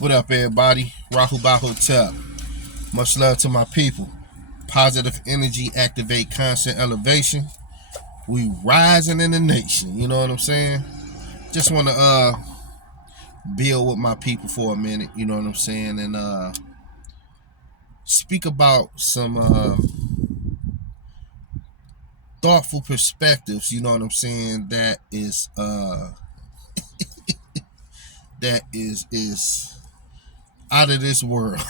What up, everybody? Rahul Bahotep. Much love to my people. Positive energy, activate constant elevation. We rising in the nation. You know what I'm saying? Just want to build with my people for a minute. You know what I'm saying? And speak about some thoughtful perspectives. You know what I'm saying? That is out of this world.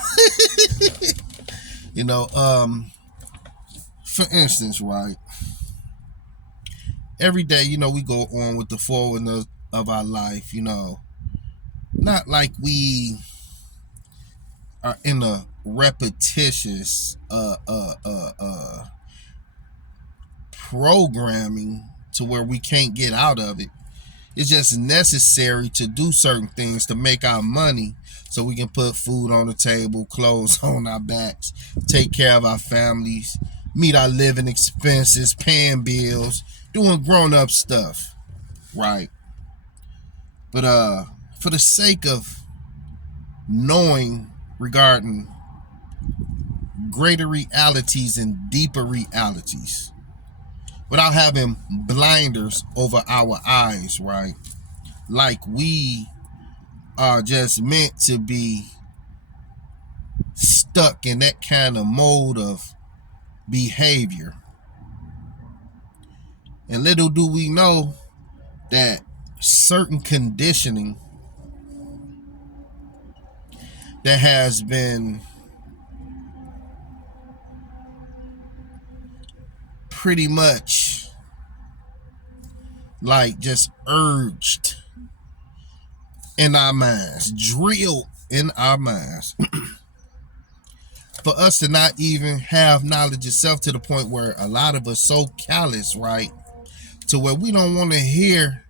you know, for instance, right? Every day, we go on with the forward of our life, not like we are in a repetitious programming to where we can't get out of it. It's just necessary to do certain things to make our money so we can put food on the table, clothes on our backs, take care of our families, meet our living expenses, paying bills, doing grown-up stuff, right? But for the sake of knowing regarding greater realities and deeper realities, without having blinders over our eyes, right? Like we are just meant to be stuck in that kind of mode of behavior. And little do we know that certain conditioning that has been pretty much like just urged in our minds, drilled in our minds, for us to not even have knowledge itself, to the point where a lot of us so callous, right, to where we don't want to hear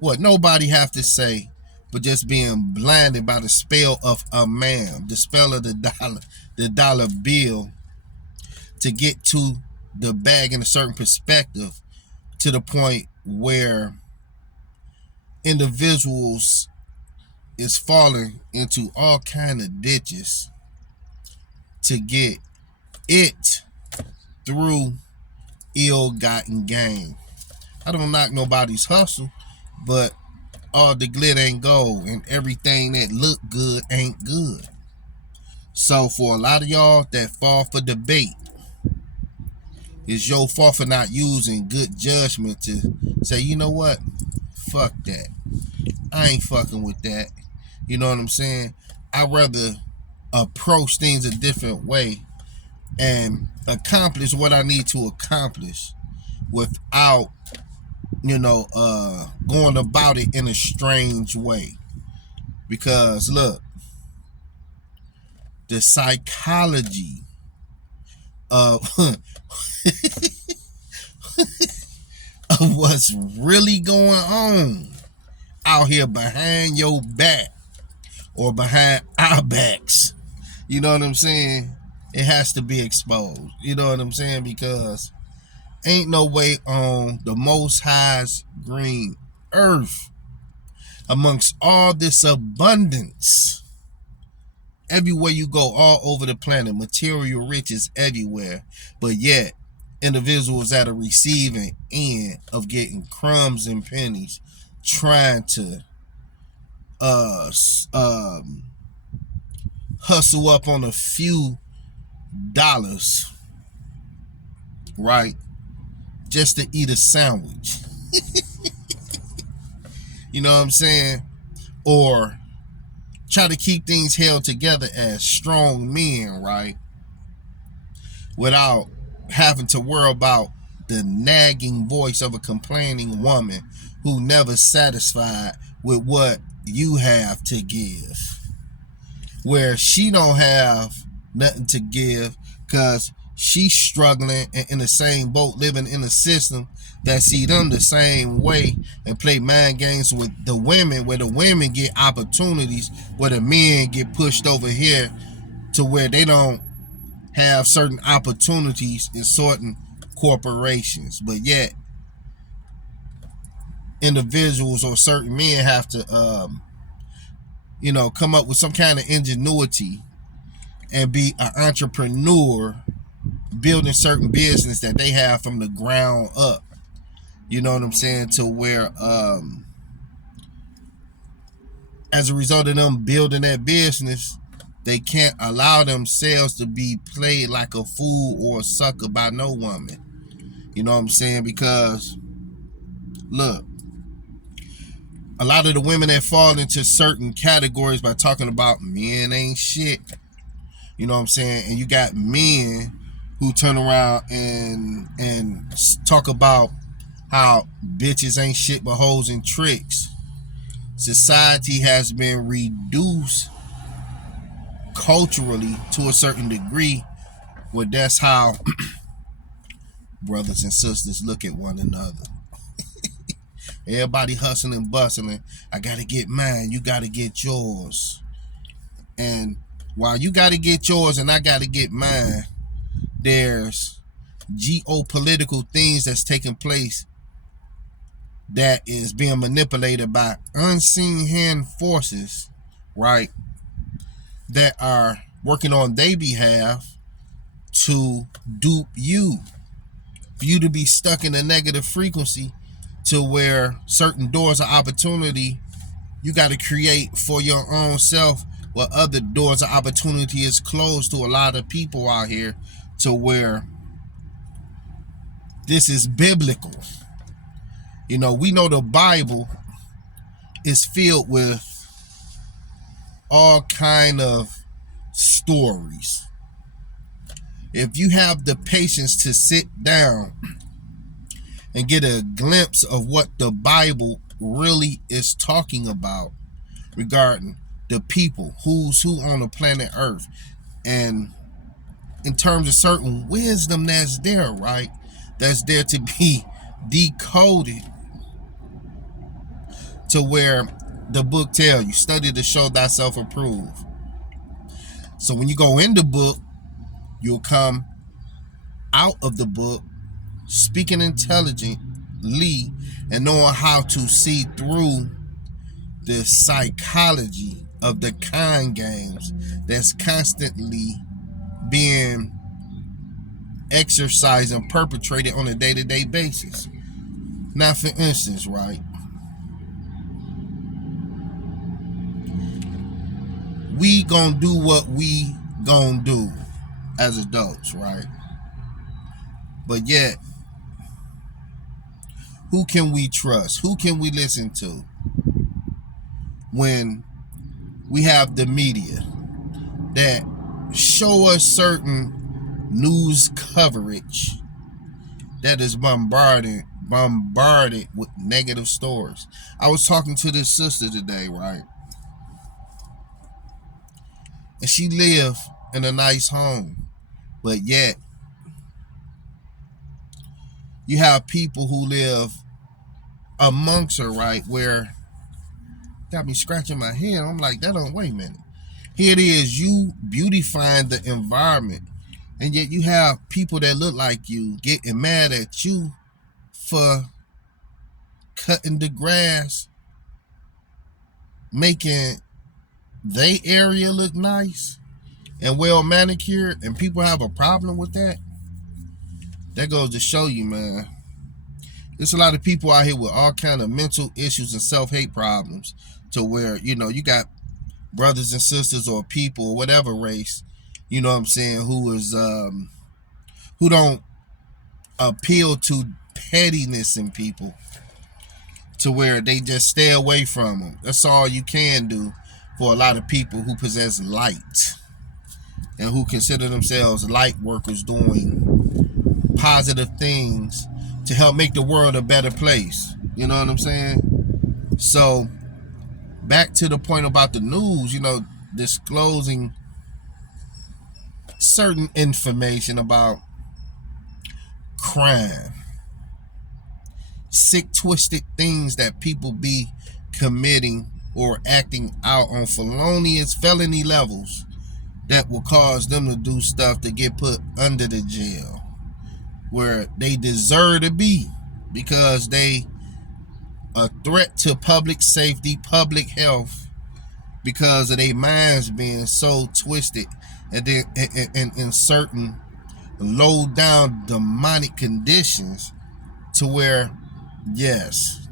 what nobody have to say, but just being blinded by the spell of a man, the spell of the dollar bill, to get to the bag in a certain perspective, to the point where individuals is falling into all kind of ditches to get it through ill-gotten gain. I don't knock nobody's hustle, but all the glitter ain't gold, and everything that look good ain't good. So for a lot of y'all that fall for debate, it's your fault for not using good judgment to say, you know what, fuck that. I ain't fucking with that. You know what I'm saying? I'd rather approach things a different way and accomplish what I need to accomplish without, going about it in a strange way. Because look, the psychology of of what's really going on out here behind your back or behind our backs, you know what I'm saying? It has to be exposed. You know what I'm saying? Because ain't no way on the Most High's green earth, amongst all this abundance, everywhere you go, all over the planet, material riches everywhere, but yet individuals at a receiving end of getting crumbs and pennies, trying to hustle up on a few dollars, right, just to eat a sandwich. You know what I'm saying? Or try to keep things held together as strong men, right, without having to worry about the nagging voice of a complaining woman who never satisfied with what you have to give, where she don't have nothing to give because she's struggling and in the same boat, living in a system that see them the same way and play mind games with the women, where the women get opportunities, where the men get pushed over here to where they don't have certain opportunities in certain corporations. But yet individuals or certain men have to come up with some kind of ingenuity and be an entrepreneur building certain business that they have from the ground up. You know what I'm saying? To where as a result of them building that business, they can't allow themselves to be played like a fool or a sucker by no woman. You know what I'm saying? Because look, a lot of the women that fall into certain categories by talking about men ain't shit. You know what I'm saying? And you got men who turn around and talk about how bitches ain't shit but hoes and tricks. Society has been reduced culturally to a certain degree where that's how brothers and sisters look at one another. Everybody hustling and bustling. I gotta get mine, you gotta get yours. And while you gotta get yours and I gotta get mine, there's geopolitical things that's taking place that is being manipulated by unseen hand forces, right, that are working on their behalf to dupe you, for you to be stuck in a negative frequency to where certain doors of opportunity you got to create for your own self, while other doors of opportunity is closed to a lot of people out here, to where this is biblical. We know the Bible is filled with all kind of stories. If you have the patience to sit down and get a glimpse of what the Bible really is talking about regarding the people, who's who on the planet Earth, and in terms of certain wisdom that's there, right, that's there to be decoded, to where the book tells you, study to show thyself approved. So when you go in the book, you'll come out of the book speaking intelligently and knowing how to see through the psychology of the con games that's constantly being exercised and perpetrated on a day-to-day basis. Now, for instance, right, we gonna do what we gonna do as adults, right? But yet, who can we trust? Who can we listen to when we have the media that show us certain news coverage that is bombarded with negative stories? I was talking to this sister today, right? And she lived in a nice home, but yet you have people who live amongst her, right, where got me scratching my head. I'm like, wait a minute. Here it is, you beautifying the environment, and yet you have people that look like you getting mad at you for cutting the grass, making they area look nice and well manicured, and people have a problem with that. That goes to show you, man, there's a lot of people out here with all kind of mental issues and self-hate problems, to where, you got brothers and sisters or people or whatever race, you know what I'm saying, who don't appeal to pettiness in people, to where they just stay away from them. That's all you can do for a lot of people who possess light and who consider themselves light workers, doing positive things to help make the world a better place. You know what I'm saying? So back to the point about the news, disclosing certain information about crime, sick, twisted things that people be committing or acting out on felonious felony levels that will cause them to do stuff to get put under the jail where they deserve to be, because they a threat to public safety, public health, because of their minds being so twisted and then in certain low down demonic conditions to where, yes,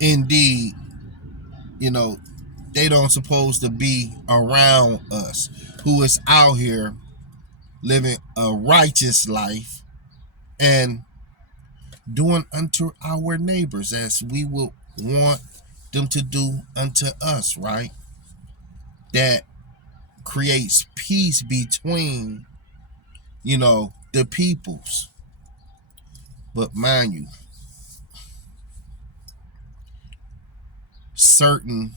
indeed, they don't supposed to be around us, who is out here living a righteous life and doing unto our neighbors as we would want them to do unto us, right? That creates peace between, the peoples. But mind you, certain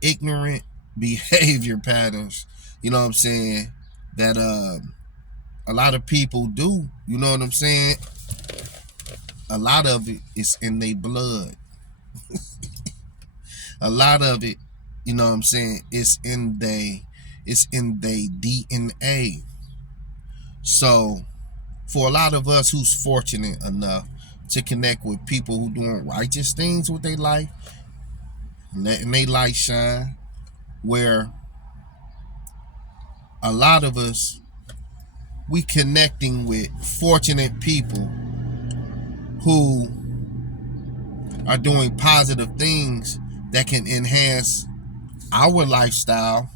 ignorant behavior patterns, that a lot of people do, you know what I'm saying? A lot of it is in their blood. A lot of it, it's in their DNA. So for a lot of us who's fortunate enough to connect with people who doing righteous things with their life, letting their light shine, where a lot of us, we connecting with fortunate people who are doing positive things that can enhance our lifestyle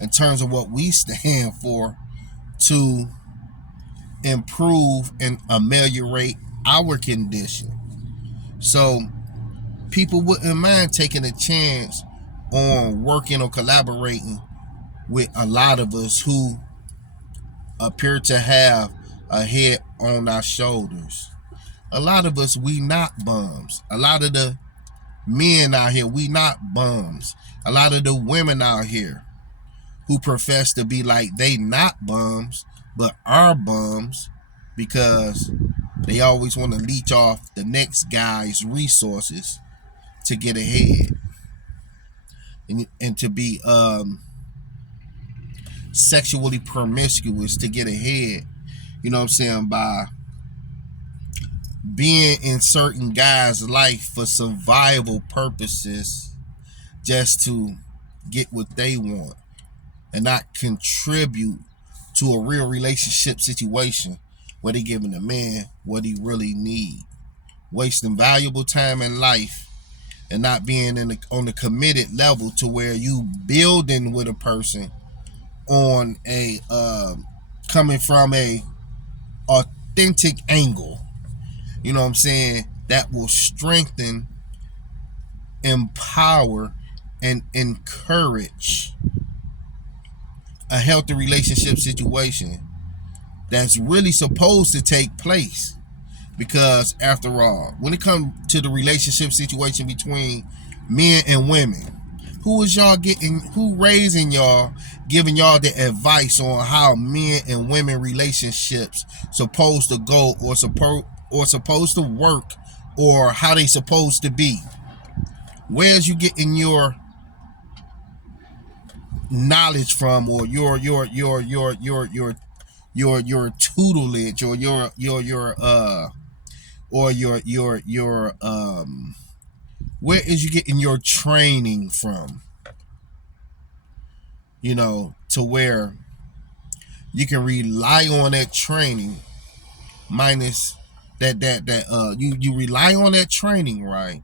in terms of what we stand for, to improve and ameliorate our condition. So people wouldn't mind taking a chance on working or collaborating with a lot of us who appear to have a head on our shoulders. A lot of us, we not bums. A lot of the men out here, we not bums. A lot of the women out here who profess to be like they not bums, but are bums, because they always want to leech off the next guy's resources to get ahead, and to be sexually promiscuous to get ahead, by being in certain guys' life for survival purposes, just to get what they want and not contribute to a real relationship situation where they giving a man what he really need, wasting valuable time in life and not being on the committed level to where you building with a person on a coming from a authentic angle, that will strengthen, empower, and encourage a healthy relationship situation that's really supposed to take place. Because after all, when it comes to the relationship situation between men and women, who raising y'all, giving y'all the advice on how men and women relationships supposed to go, or supposed to work, or how they supposed to be? Where's you getting your knowledge from, or your tutelage, or your where is you getting your training from, to where you can rely on that training, minus that you rely on that training, right,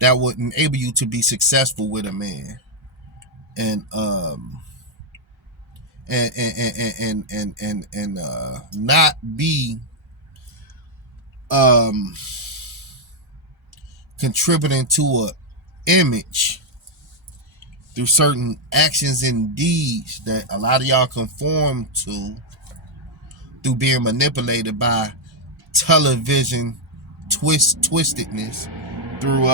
that would enable you to be successful with a man, and not be contributing to a image through certain actions and deeds that a lot of y'all conform to, through being manipulated by television twistedness, through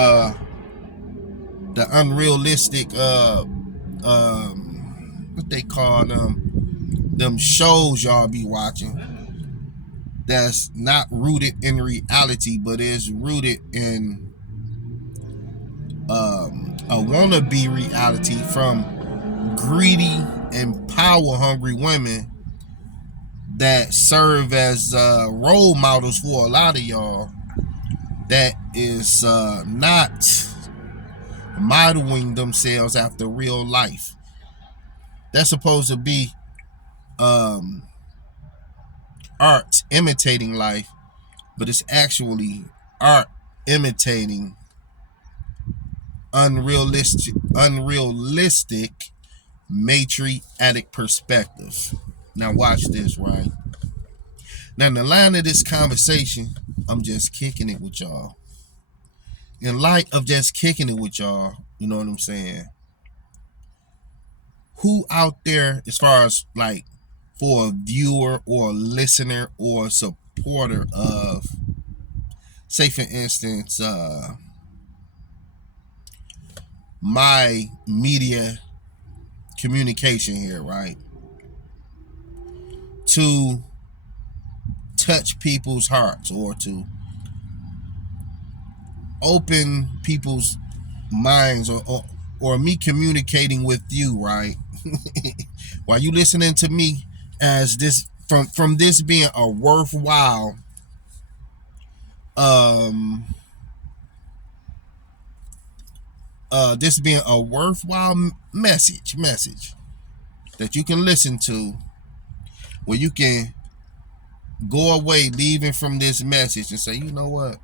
the unrealistic what they call them shows y'all be watching, that's not rooted in reality, but is rooted in a wannabe reality from greedy and power hungry women that serve as role models for a lot of y'all, that is not modeling themselves after real life. That's supposed to be art imitating life, but it's actually art imitating unrealistic matriarchic perspective. Now watch this, right? Now in the line of this conversation, I'm just kicking it with y'all. In light of just kicking it with y'all, you know what I'm saying? Who out there, as far as like for a viewer or a listener or a supporter of, say for instance, my media communication here, right? To touch people's hearts or to open people's minds, or me communicating with you, right? While you listening to me, as this from this being a worthwhile this being a worthwhile message that you can listen to, where you can go away leaving from this message and say, you know what,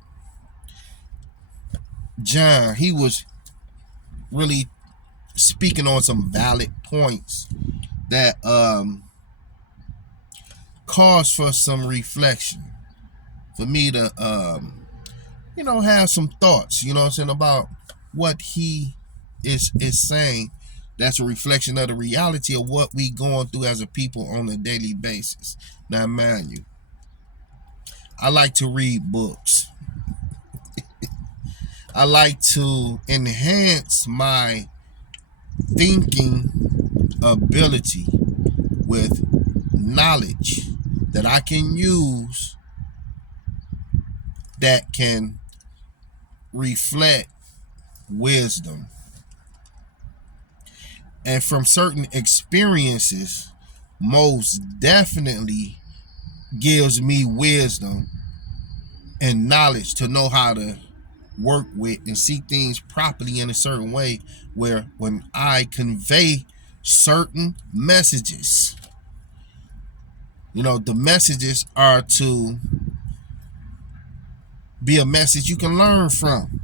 John, he was really speaking on some valid points that cause for some reflection, for me to have some thoughts, you know what I'm saying, about what he is saying. That's a reflection of the reality of what we going through as a people on a daily basis. Now mind you, I like to read books. I like to enhance my thinking ability with knowledge that I can use that can reflect wisdom. And from certain experiences, most definitely gives me wisdom and knowledge to know how to work with and see things properly in a certain way, where when I convey certain messages, the messages are to be a message you can learn from.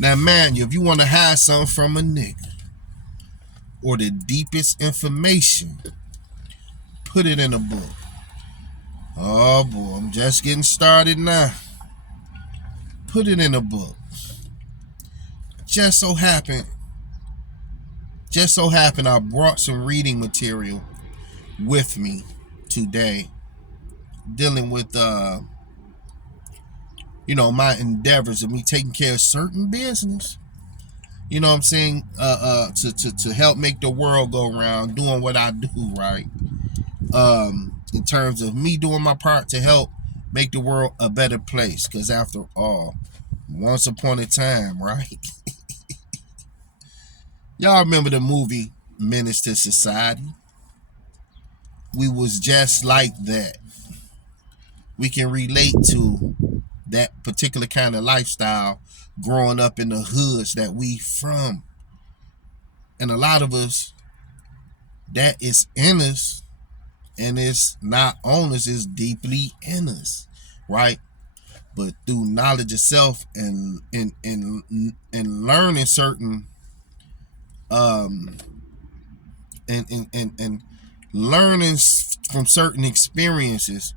Now man, if you want to hide something from a nigga or the deepest information, put it in a book. Oh boy, I'm just getting started now. Put it in a book. Just so happened I brought some reading material with me today, dealing with my endeavors of me taking care of certain business. You know what I'm saying? To help make the world go round, doing what I do, right? In terms of me doing my part to help make the world a better place. Because after all, once upon a time, right? Y'all remember the movie Menace to Society? We was just like that. We can relate to that particular kind of lifestyle growing up in the hoods that we from. And a lot of us, that is in us, and it's not on us, it's deeply in us, right? But through knowledge itself and learning certain and learning from certain experiences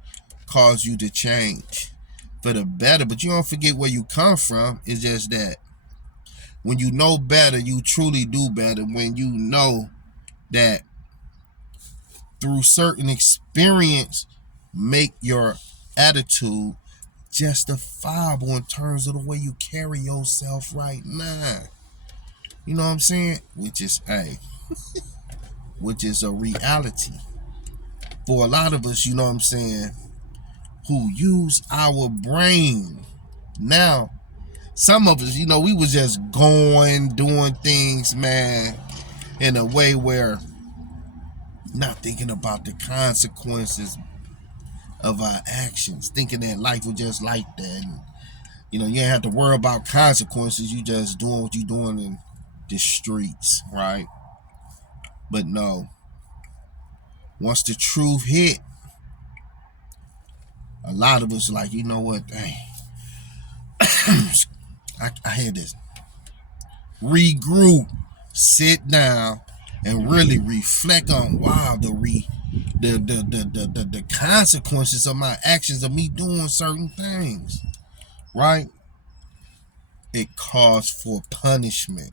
cause you to change for the better. But you don't forget where you come from. It's just that when you know better, you truly do better. When you know that through certain experience make your attitude justifiable in terms of the way you carry yourself right now. You know what I'm saying? Which is a reality for a lot of us, you know what I'm saying, who use our brain. Now, some of us, we was just doing things, man, in a way where not thinking about the consequences of our actions, thinking that life was just like that. And You know, you ain't have to worry about consequences. You just doing what you doing in the streets, right? But no, once the truth hit, a lot of us like, you know what, dang, I had this. Regroup, sit down, and really reflect on the consequences of my actions of me doing certain things, right? It calls for punishment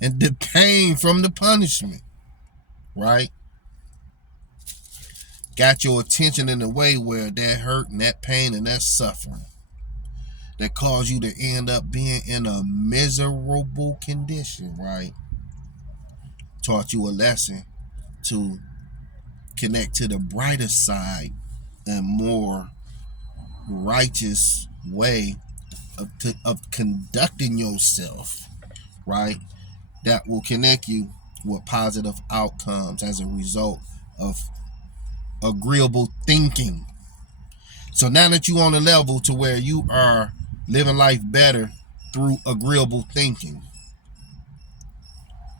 and the pain from the punishment, right? Got your attention in a way where that hurt and that pain and that suffering that caused you to end up being in a miserable condition, right? Taught you a lesson to connect to the brighter side and more righteous way of conducting yourself, right? That will connect you with positive outcomes as a result of agreeable thinking. So now that you're on a level to where you are living life better through agreeable thinking,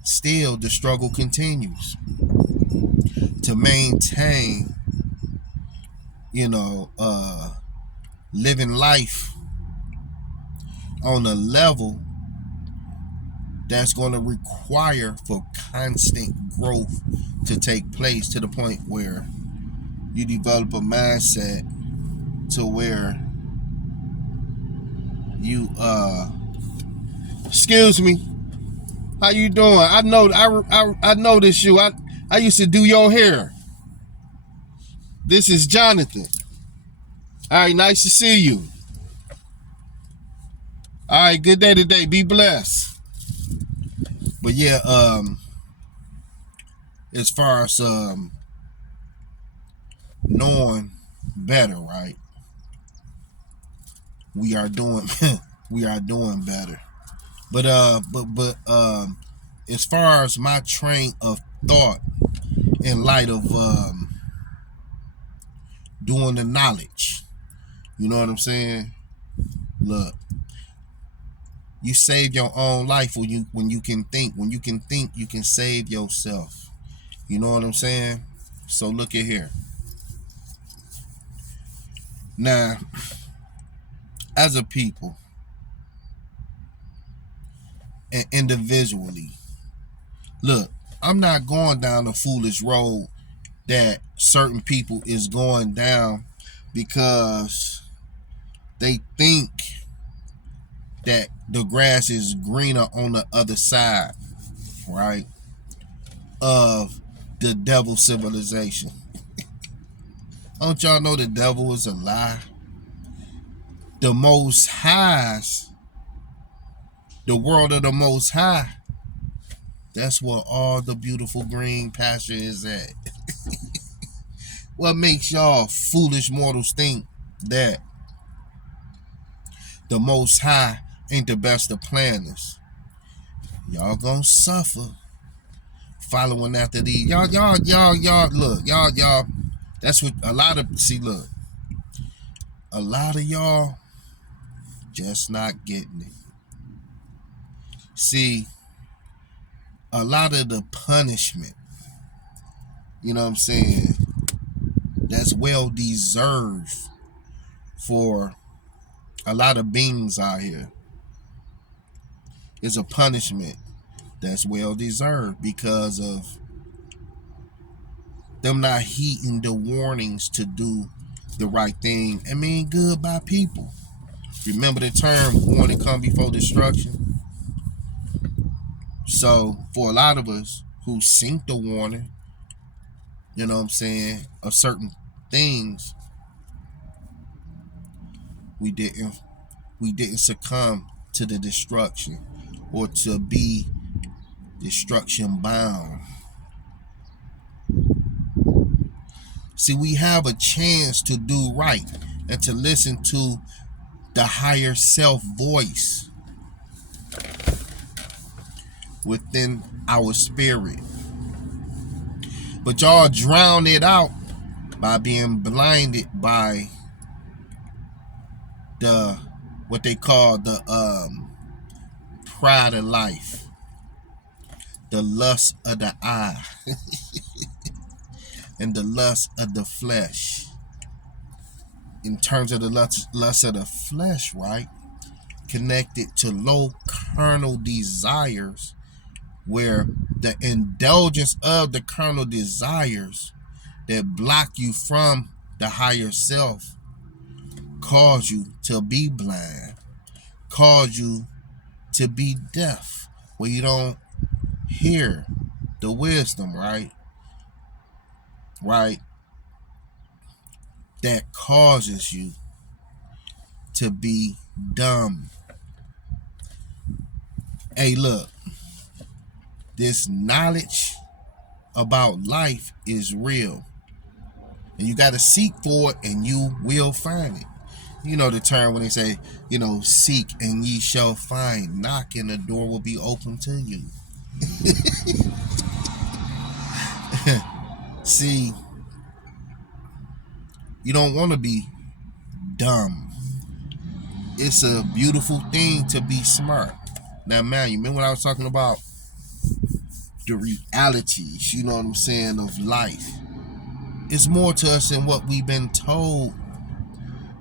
still the struggle continues to maintain, living life on a level that's going to require for constant growth to take place, to the point where you develop a mindset to where you excuse me, how you doing? I noticed you. I used to do your hair. This is Jonathan. All right, nice to see you. All right, good day today. Be blessed. But yeah, as far as knowing better, right? We are doing better. But as far as my train of thought in light of doing the knowledge, you know what I'm saying? Look, you save your own life when you can think. When you can think, you can save yourself. You know what I'm saying? So look at here. Now, as a people and individually, look, I'm not going down the foolish road that certain people is going down because they think that the grass is greener on the other side, right, of the devil civilization. Don't y'all know the devil is a lie? The Most Highs, the world of the Most High, that's where all the beautiful green pasture is at. What makes y'all foolish mortals think that the Most High ain't the best of planners? Y'all gonna suffer following after these. Y'all, look, y'all, that's what a lot of, look, a lot of y'all just not getting it. See, a lot of the punishment, you know what I'm saying, that's well deserved for a lot of beings out here, is a punishment that's well deserved because of them not heeding the warnings to do the right thing and mean good by people. Remember the term, warning come before destruction? So for a lot of us who sink the warning, you know what I'm saying, of certain things, we didn't succumb to the destruction or to be destruction bound. See, we have a chance to do right and to listen to the higher self voice within our spirit. But y'all drown it out by being blinded by the what they call the pride of life, the lust of the eye, and the lust of the flesh. In terms of the lust of the flesh, right? Connected to low carnal desires, where the indulgence of the carnal desires that block you from the higher self cause you to be blind, cause you to be deaf, where you don't hear the wisdom, right? Right? That causes you to be dumb. Hey, look, this knowledge about life is real. And you got to seek for it, and you will find it. You know the term when they say, seek and ye shall find. Knock and the door will be open to you. See, you don't want to be dumb. It's a beautiful thing to be smart. Now, man, you remember what I was talking about? The realities, you know what I'm saying, of life. It's more to us than what we've been told,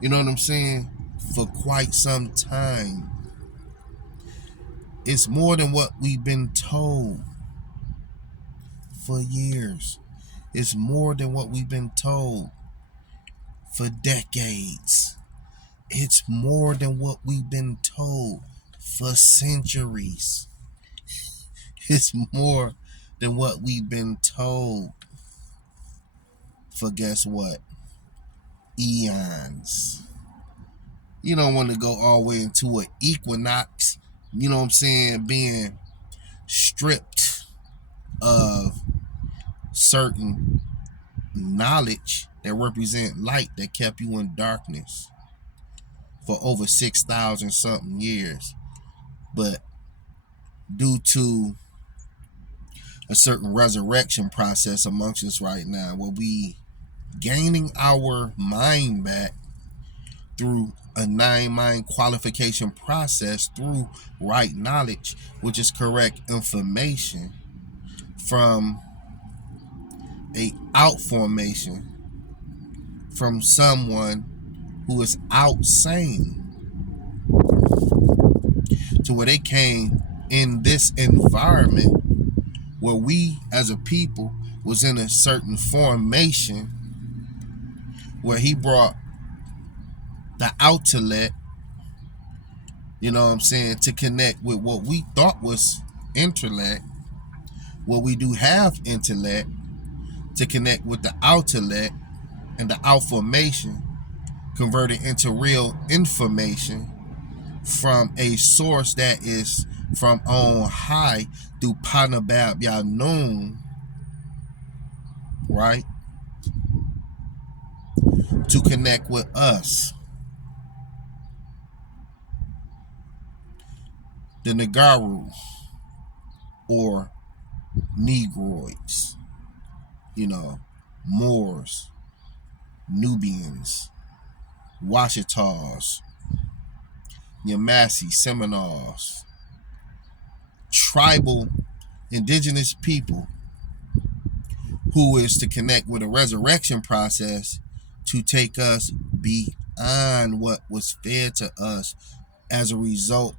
you know what I'm saying, for quite some time. It's more than what we've been told for years. It's more than what we've been told for decades. It's more than what we've been told for centuries. It's more than what we've been told for, guess what? Eons. You don't want to go all the way into an equinox, you know what I'm saying, being stripped of certain knowledge that represent light that kept you in darkness for over 6,000 something years. But due to a certain resurrection process amongst us right now, where we gaining our mind back through a 9-mind qualification process through right knowledge, which is correct information from a out formation from someone who is out sane, to where they came in this environment where we as a people was in a certain formation, where he brought the outlet, you know what I'm saying, to connect with what we thought was intellect, what we do have intellect, to connect with the outlet and the out formation, converted into real information from a source that is from on high through Panabab Yanun, right? To connect with us. The Nagaru, or Negroids, Moors, Nubians, Washitas, Yamasee, Seminoles, tribal indigenous people, who is to connect with a resurrection process to take us beyond what was fed to us as a result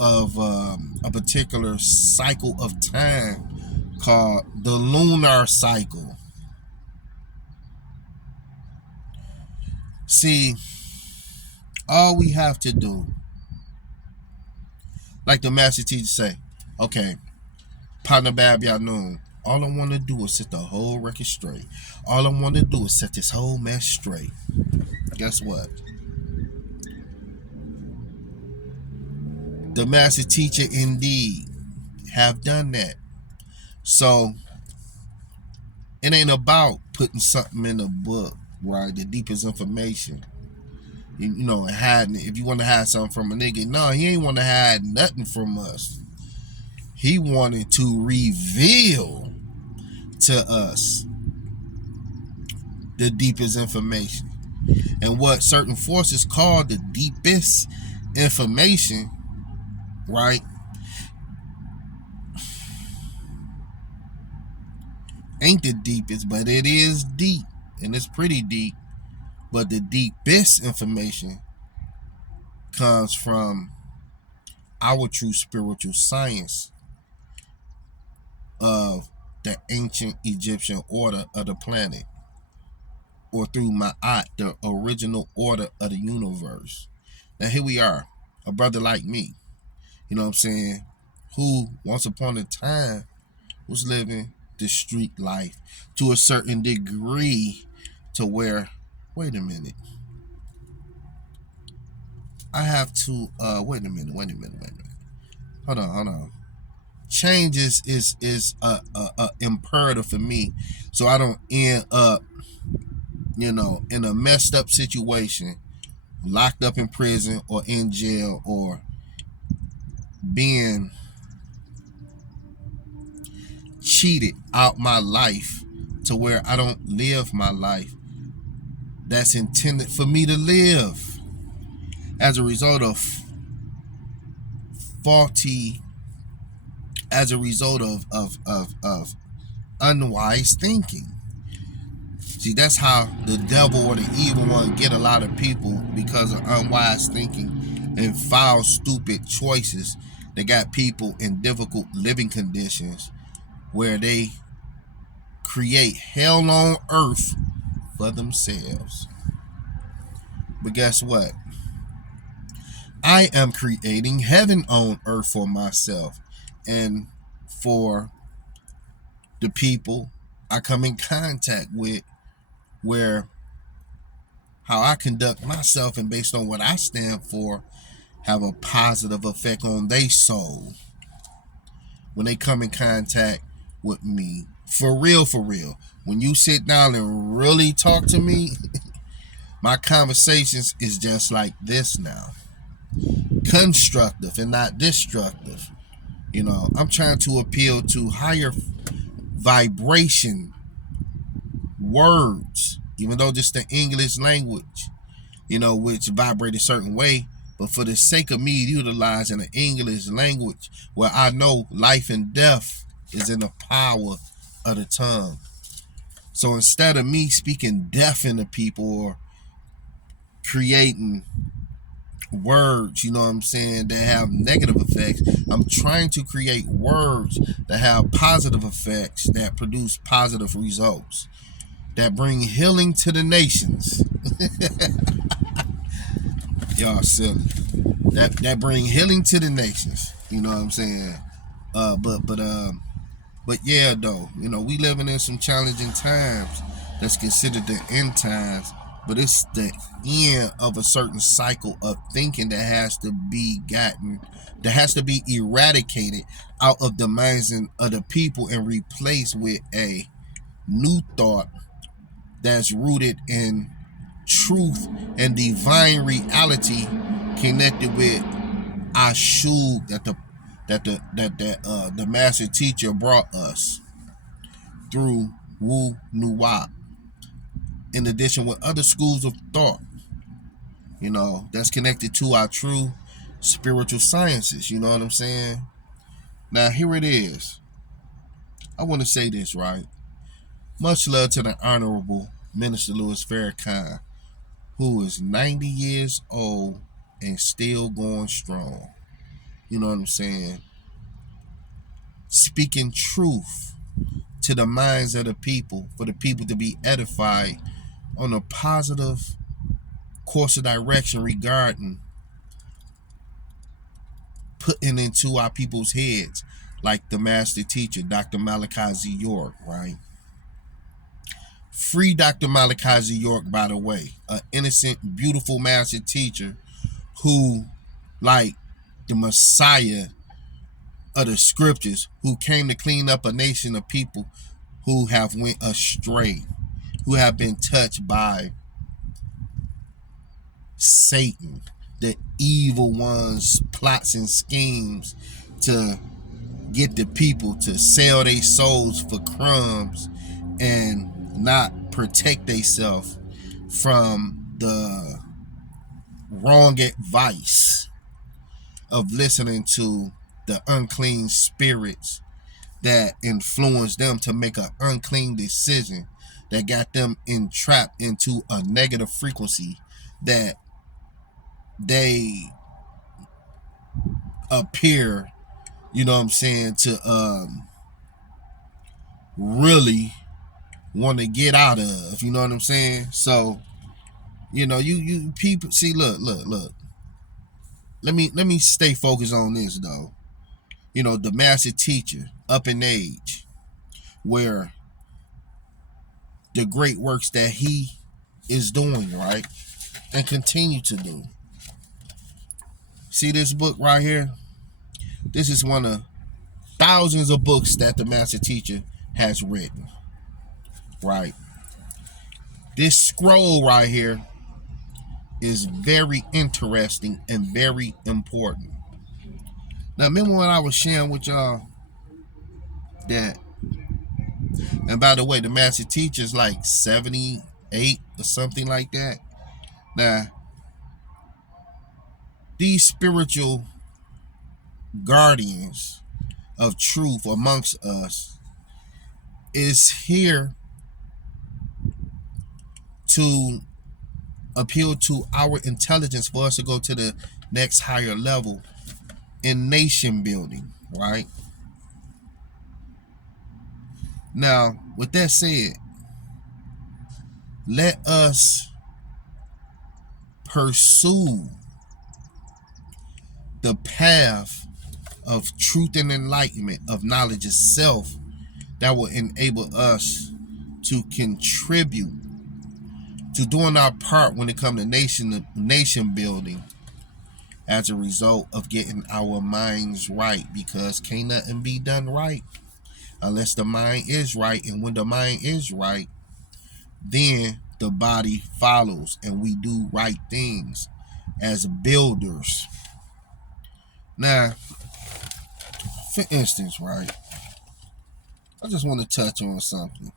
of a particular cycle of time called the lunar cycle. See, all we have to do, like the master teacher say, okay, Panabab Yanun, all I want to do is set the whole record straight. All I want to do is set this whole mess straight. Guess what? The master teacher indeed have done that. So it ain't about putting something in a book, right? The deepest information, and hiding it. If you want to hide something from a nigga, no, he ain't want to hide nothing from us. He wanted to reveal to us the deepest information. And what certain forces call the deepest information, right, ain't the deepest, but it is deep, and it's pretty deep. But the deepest information comes from our true spiritual science of the ancient Egyptian order of the planet, or through Ma'at, the original order of the universe. Now here we are, a brother like me, you know what I'm saying, who once upon a time was living the street life to a certain degree, to where, wait a minute, I have to wait a minute. Hold on. Change is a imperative for me, so I don't end up, in a messed up situation, locked up in prison or in jail, or being cheated out my life to where I don't live my life that's intended for me to live as a result of faulty, as a result of unwise thinking. See, that's how the devil or the evil one get a lot of people, because of unwise thinking and foul, stupid choices that got people in difficult living conditions where they create hell on earth for themselves. But guess what? I am creating heaven on earth for myself and for the people I come in contact with, where how I conduct myself and based on what I stand for have a positive effect on their soul when they come in contact with me. For real, for real. When you sit down and really talk to me, my conversations is just like this now. Constructive and not destructive. I'm trying to appeal to higher vibration words, even though just the English language, which vibrate a certain way. But for the sake of me utilizing the English language, where I know life and death is in the power of the tongue. So instead of me speaking death into people or creating words, that have negative effects, I'm trying to create words that have positive effects, that produce positive results, that bring healing to the nations. Y'all silly. That bring healing to the nations. You know what I'm saying? But yeah, though, we living in some challenging times that's considered the end times, but it's the end of a certain cycle of thinking that has to be eradicated out of the minds of the people and replaced with a new thought that's rooted in truth and divine reality, connected with Ashub that the master teacher brought us through Wu Nuwa, in addition with other schools of thought, that's connected to our true spiritual sciences. You know what I'm saying? Now here it is. I want to say this, right? Much love to the Honorable Minister Louis Farrakhan, who is 90 years old and still going strong. You know what I'm saying? Speaking truth to the minds of the people, for the people to be edified on a positive course of direction regarding putting into our people's heads, like the master teacher, Dr. Malachi Z. York, right? Free Dr. Malachi Z. York, by the way, an innocent, beautiful master teacher who, like the Messiah of the scriptures, who came to clean up a nation of people who have went astray, who have been touched by Satan, the evil one's plots and schemes to get the people to sell their souls for crumbs and not protect themselves from the wrong advice of listening to the unclean spirits that influenced them to make an unclean decision that got them entrapped into a negative frequency that they appear, you know what I'm saying, to really want to get out of, you know what I'm saying? So, you people see, look. Let me stay focused on this though. The master teacher up in age, where the great works that he is doing, right? And continue to do. See this book right here? This is one of thousands of books that the master teacher has written, right? This scroll right here is very interesting and very important. Now, remember when I was sharing with y'all that, and by the way, the master teacher is like 78 or something like that. Now, these spiritual guardians of truth amongst us is here to appeal to our intelligence for us to go to the next higher level in nation building, right? Now, with that said, let us pursue the path of truth and enlightenment, of knowledge itself, that will enable us to contribute to doing our part when it comes to nation building, as a result of getting our minds right, because can't nothing be done right unless the mind is right. And when the mind is right, then the body follows, and we do right things as builders. Now, for instance, right, I just want to touch on something,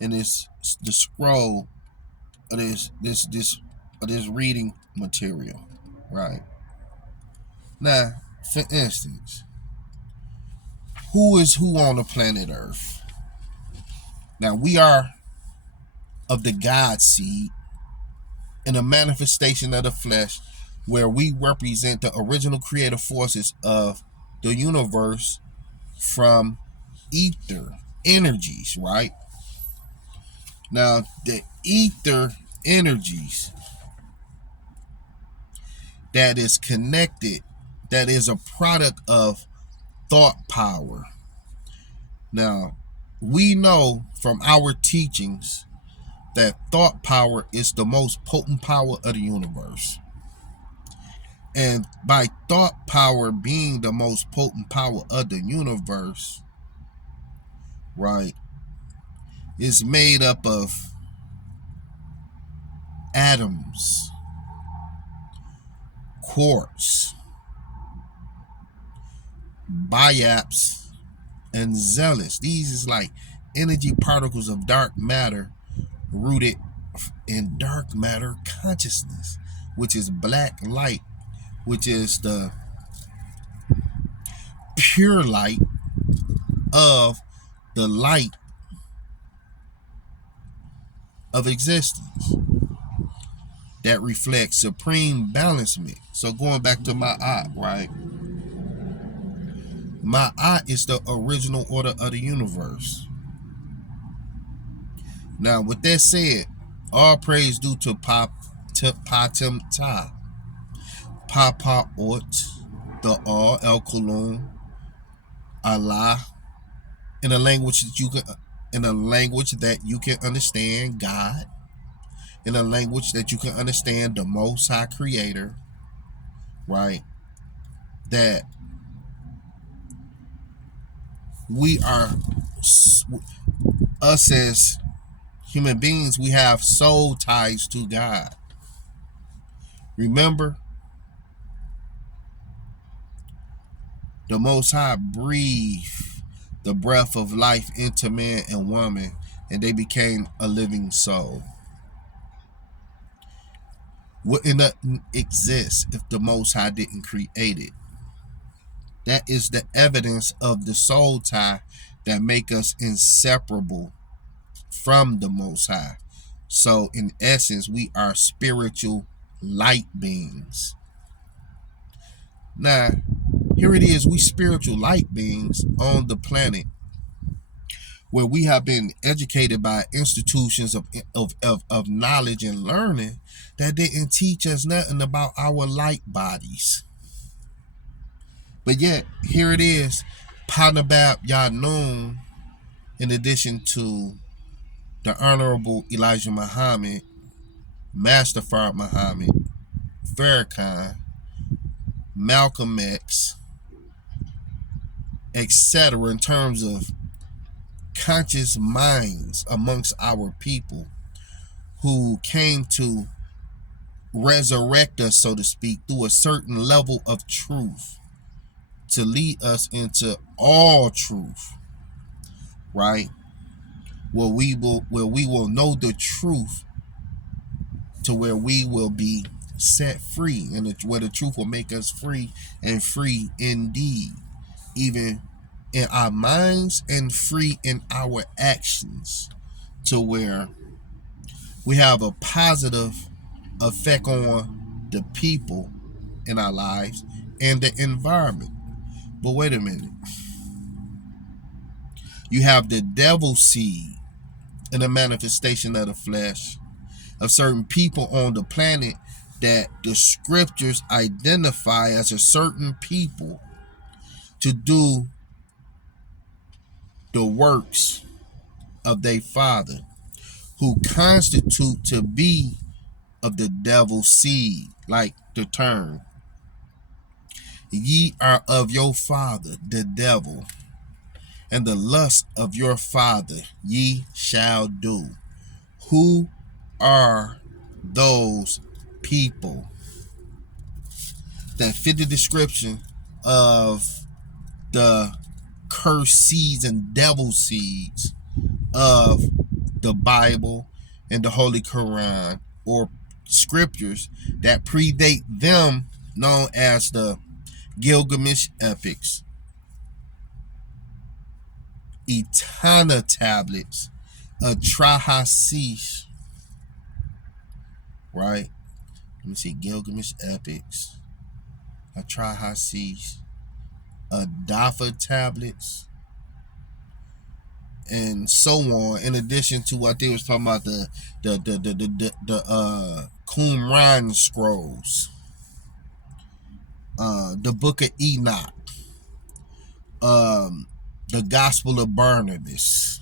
and it's the scroll of this reading material, right? Now, for instance, who is who on the planet Earth? Now, we are of the God seed, in a manifestation of the flesh, where we represent the original creative forces of the universe from ether energies, right? Now, the ether energies that is connected, that is a product of thought power. Now, we know from our teachings that thought power is the most potent power of the universe. And by thought power being the most potent power of the universe, right, is made up of atoms, quarks, biops, and zealots. These is like energy particles of dark matter rooted in dark matter consciousness, which is black light, which is the pure light of the light of existence that reflects supreme balancement. So going back to Ma'at, right? Ma'at is the original order of the universe. Now, with that said, all praise due to Patem Ta, Papa Ot, the All, El Kulun, Allah, in a language that you can understand, God, in a language that you can understand, the Most High Creator, right? That we are, us as human beings, we have soul ties to God. Remember, the Most High breathed the breath of life into man and woman, and they became a living soul. wouldn't exist if the Most High didn't create it. That is the evidence of the soul tie that make us inseparable from the Most High. So in essence, we are spiritual light beings. Now, here it is, we spiritual light beings on the planet where we have been educated by institutions of knowledge and learning that didn't teach us nothing about our light bodies. But yet, here it is, Panabab Yanun, in addition to the Honorable Elijah Muhammad, Master Fard Muhammad, Farrakhan, Malcolm X, etc., in terms of conscious minds amongst our people who came to resurrect us, so to speak, through a certain level of truth to lead us into all truth, right? Where we will know the truth, to where we will be set free, and where the truth will make us free, and free indeed, even in our minds and free in our actions, to where we have a positive effect on the people in our lives and the environment. But wait a minute. You have the devil seed in the manifestation of the flesh of certain people on the planet that the scriptures identify as a certain people to do the works of their father, who constitute to be of the devil's seed, like the term. Ye are of your father, the devil, and the lust of your father ye shall do. Who are those people that fit the description of the cursed seeds and devil seeds of the Bible and the Holy Quran, or scriptures that predate them, known as the Gilgamesh epics, Etana tablets, Atrahasis, right? Let me see, Gilgamesh epics, Atrahasis, Adafa tablets, and so on. In addition to what they was talking about, the Qumran scrolls, the Book of Enoch, the Gospel of Barnabas,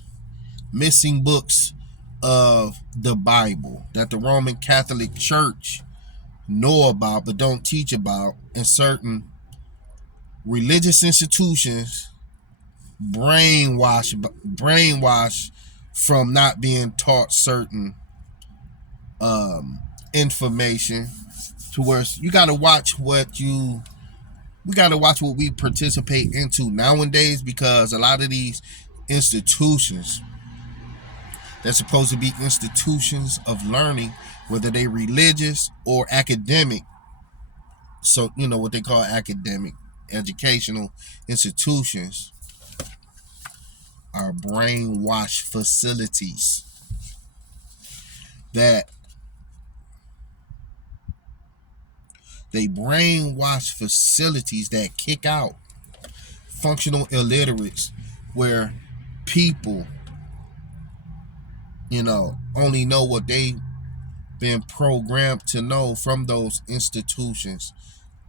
missing books of the Bible that the Roman Catholic Church know about but don't teach about, and certain religious institutions brainwash from not being taught certain information, to where you got to watch what we participate into nowadays, because a lot of these institutions, they're supposed to be institutions of learning, whether they religious or academic. So, what they call academic, educational institutions are brainwash facilities that kick out functional illiterates, where people, only know what they've been programmed to know from those institutions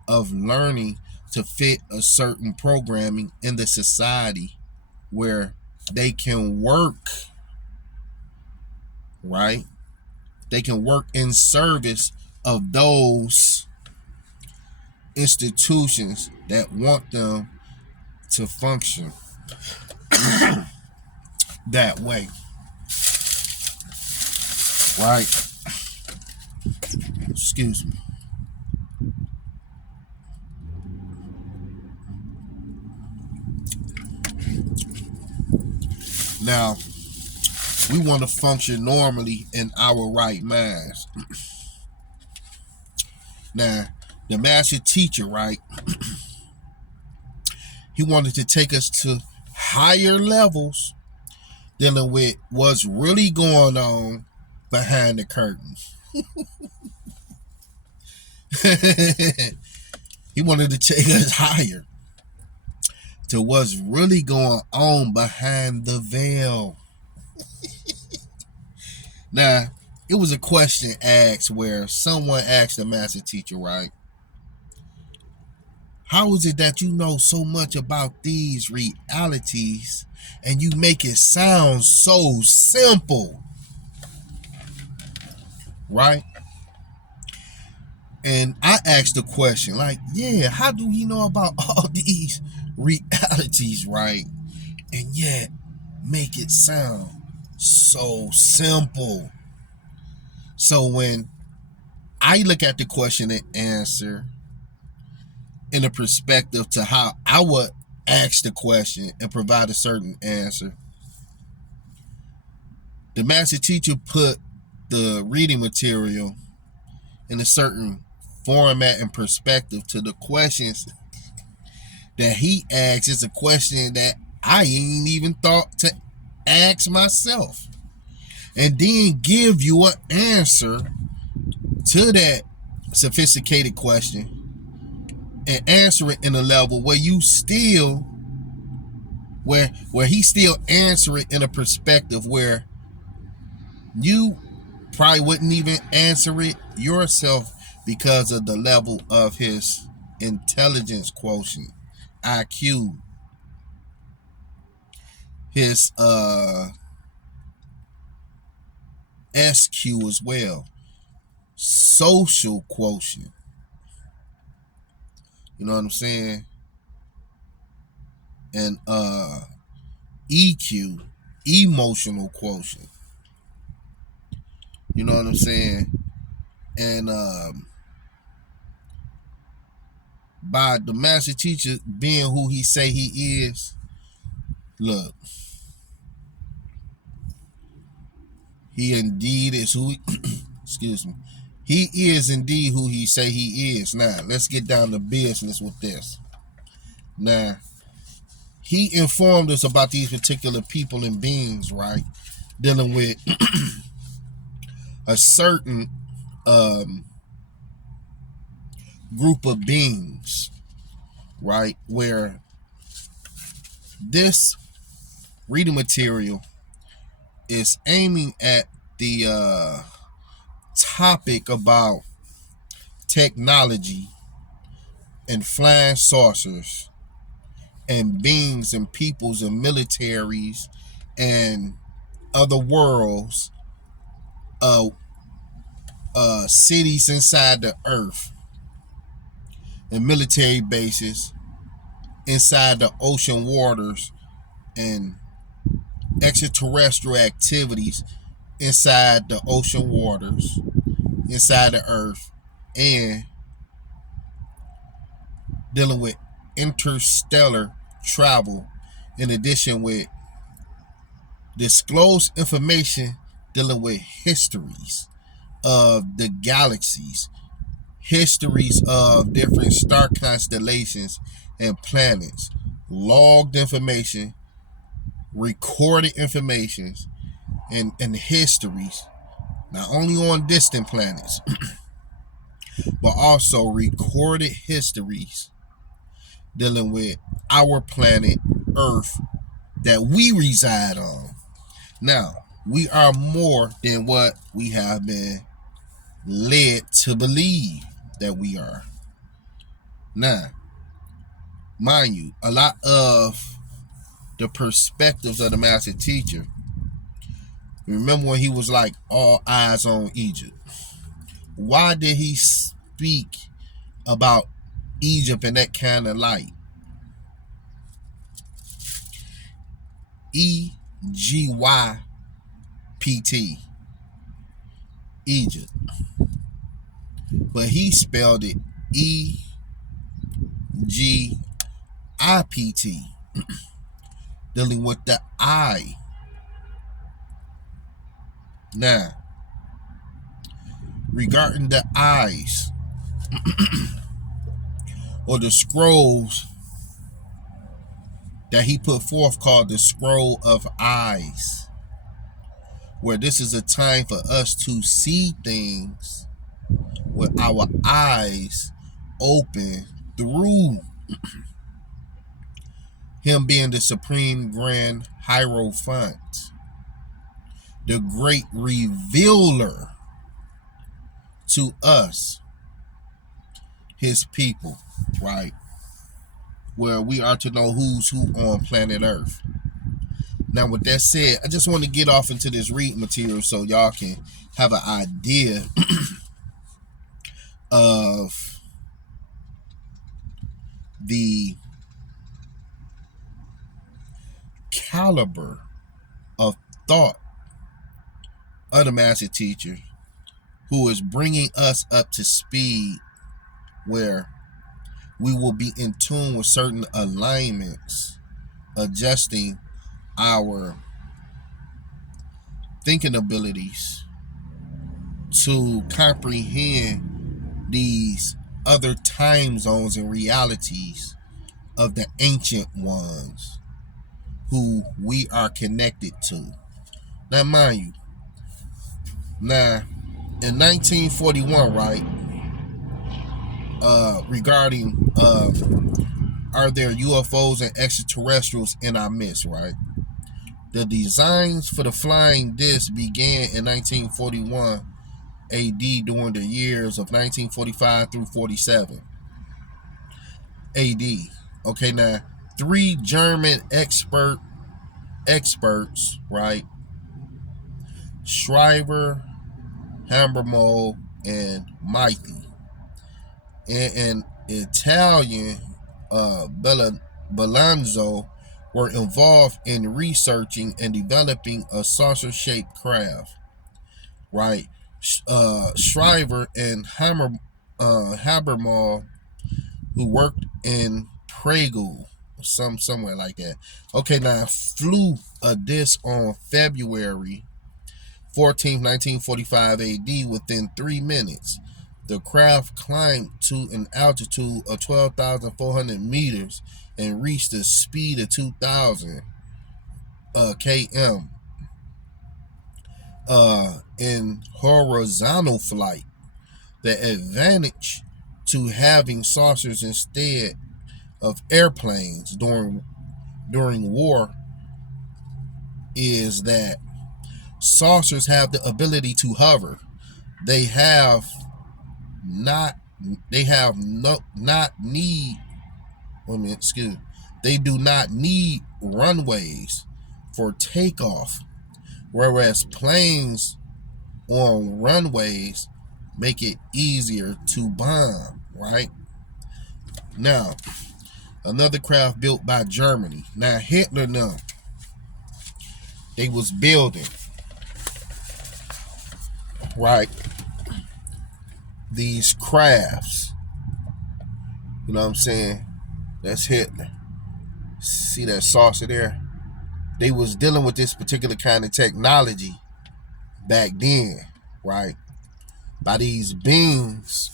of learning to fit a certain programming in the society where they can work, right? They can work in service of those institutions that want them to function that way, right? Excuse me. Now, we want to function normally in our right minds. Now, the master teacher, right? He wanted to take us to higher levels dealing with what's really going on behind the curtain. He wanted to take us higher to what's really going on behind the veil. Now, it was a question asked where someone asked the master teacher, right? How is it that you know so much about these realities and you make it sound so simple? Right? And I asked the question, like, yeah, how do he know about all these realities, right? And yet make it sound so simple. So when I look at the question and answer in a perspective to how I would ask the question and provide a certain answer, the master teacher put the reading material in a certain format and perspective to the questions that he asks. Is a question that I ain't even thought to ask myself, and then give you an answer to that sophisticated question and answer it in a level where you still where he still answer it in a perspective where you probably wouldn't even answer it yourself because of the level of his intelligence quotient, IQ, his SQ as well, social quotient. You know what I'm saying? And EQ, emotional quotient. You know what I'm saying? And by the master teacher being who he say he is, look, he indeed is who he, excuse me, he is indeed who he say he is. Now, let's get down to business with this. Now, he informed us about these particular people and beings, right? Dealing with a certain group of beings, right? Where this reading material is aiming at the topic about technology and flying saucers and beings and peoples and militaries and other worlds, cities inside the earth and military bases inside the ocean waters and extraterrestrial activities inside the ocean waters, inside the earth, and dealing with interstellar travel, in addition with disclosed information dealing with histories of the galaxies, histories of different star constellations and planets, logged information, recorded informations, and histories, not only on distant planets, but also recorded histories dealing with our planet Earth that we reside on. Now, we are more than what we have been led to believe that we are. Now, mind you, a lot of the perspectives of the master teacher, remember when he was like all eyes on Egypt? Why did he speak about Egypt in that kind of light? EGYPT, Egypt. But he spelled it EGIPT, dealing with the I. Now, regarding the eyes, or the scrolls that he put forth called the Scroll of Eyes, where this is a time for us to see things with our eyes open through him being the Supreme Grand Hierophant, the great revealer to us, his people, right? Where we are to know who's who on planet Earth. Now, with that said, I just want to get off into this reading material so y'all can have an idea of the caliber of thought of the master teacher, who is bringing us up to speed where we will be in tune with certain alignments, adjusting our thinking abilities to comprehend these other time zones and realities of the ancient ones who we are connected to. Now, mind you, in 1941, right, regarding are there UFOs and extraterrestrials in our midst, right? The designs for the flying disc began in 1941 AD during the years of 1945 through 47 AD. Okay, now 3 German experts, right? Schreiber, Hammermole, and Mithi, and an Italian, Balanzo, were involved in researching and developing a saucer-shaped craft, right? Schreiber and Habermal, who worked in Prague, somewhere like that. Okay, now flew a disc on February 14th, 1945 AD. Within 3 minutes, the craft climbed to an altitude of 12,400 meters and reached a speed of 2,000 km in horizontal flight. The advantage to having saucers instead of airplanes during war is that saucers have the ability to hover. They do not need runways for takeoff, whereas planes on runways make it easier to bomb, right? Now, another craft built by Germany. Now, Hitler, they was building, right, these crafts. You know what I'm saying? That's Hitler. See that saucer there? They was dealing with this particular kind of technology back then, right? By these beings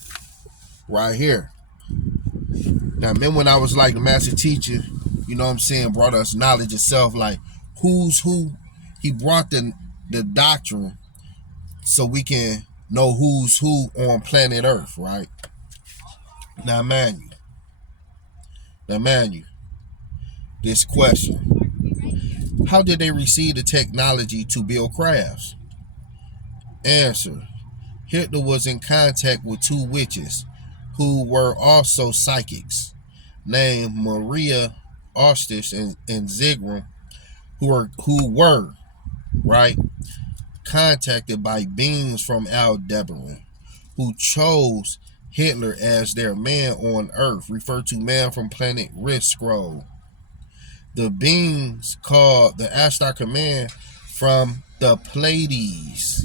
right here. Now, remember when I was like the master teacher, you know what I'm saying, brought us knowledge itself, like who's who. He brought the doctrine so we can know who's who on planet Earth, right? Now, man you, this question: how did they receive the technology to build crafts? Answer: Hitler was in contact with 2 witches who were also psychics, named Maria Ostisch and Zigram, who were right, contacted by beings from Aldebaran, who chose Hitler as their man on Earth, referred to man from planet Risk Scroll. The beings called the Ashtar Command from the Pleiades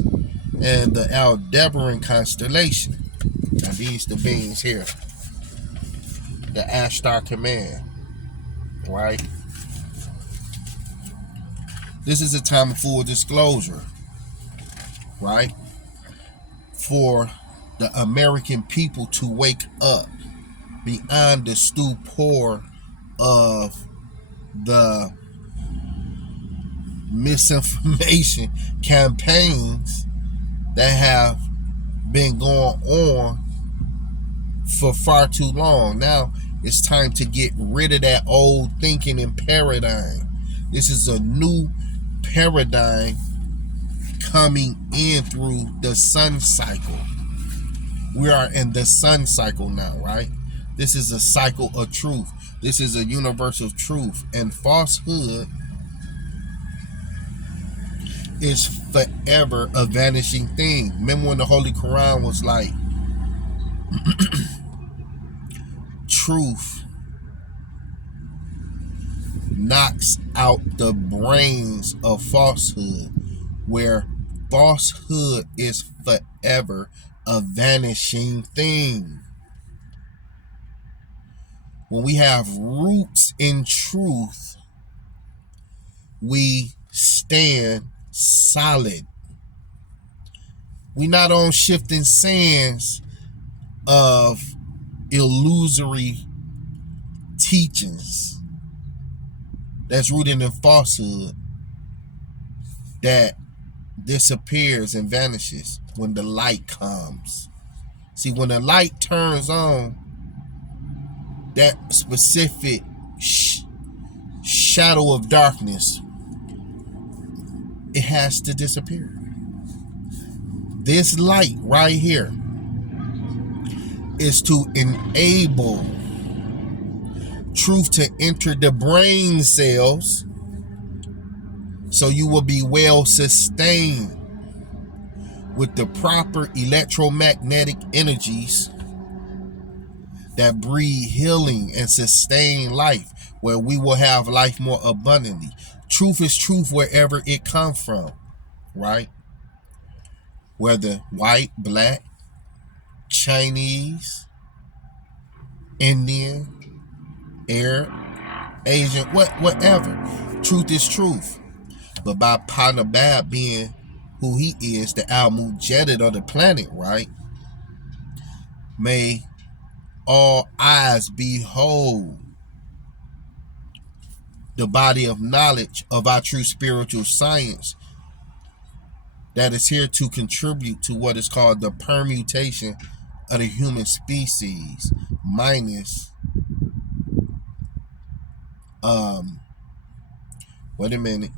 and the Aldebaran constellation. Now these the beings here, the Ashtar Command, right? This is a time of full disclosure, right? For the American people to wake up beyond the stupor of the misinformation campaigns that have been going on for far too long. Now it's time to get rid of that old thinking and paradigm. This is a new paradigm coming in through the sun cycle. We are in the sun cycle now, right? This is a cycle of truth. This is a universal truth. And falsehood is forever a vanishing thing. Remember when the Holy Quran was like, truth knocks out the brains of falsehood, where falsehood is forever a vanishing thing. When we have roots in truth, we stand solid. We're not on shifting sands of illusory teachings that's rooted in falsehood that disappears and vanishes when the light comes. See, when the light turns on, that specific shadow of darkness, it has to disappear. This light right here is to enable truth to enter the brain cells so you will be well sustained with the proper electromagnetic energies that breed healing and sustain life, where we will have life more abundantly. Truth is truth wherever it comes from, right? Whether white, black, Chinese, Indian, Arab, Asian, whatever. Truth is truth. But by Panabab being who he is, the Al-Mujaddid of the planet, right? May all eyes behold the body of knowledge of our true spiritual science that is here to contribute to what is called the permutation of the human species, minus wait a minute,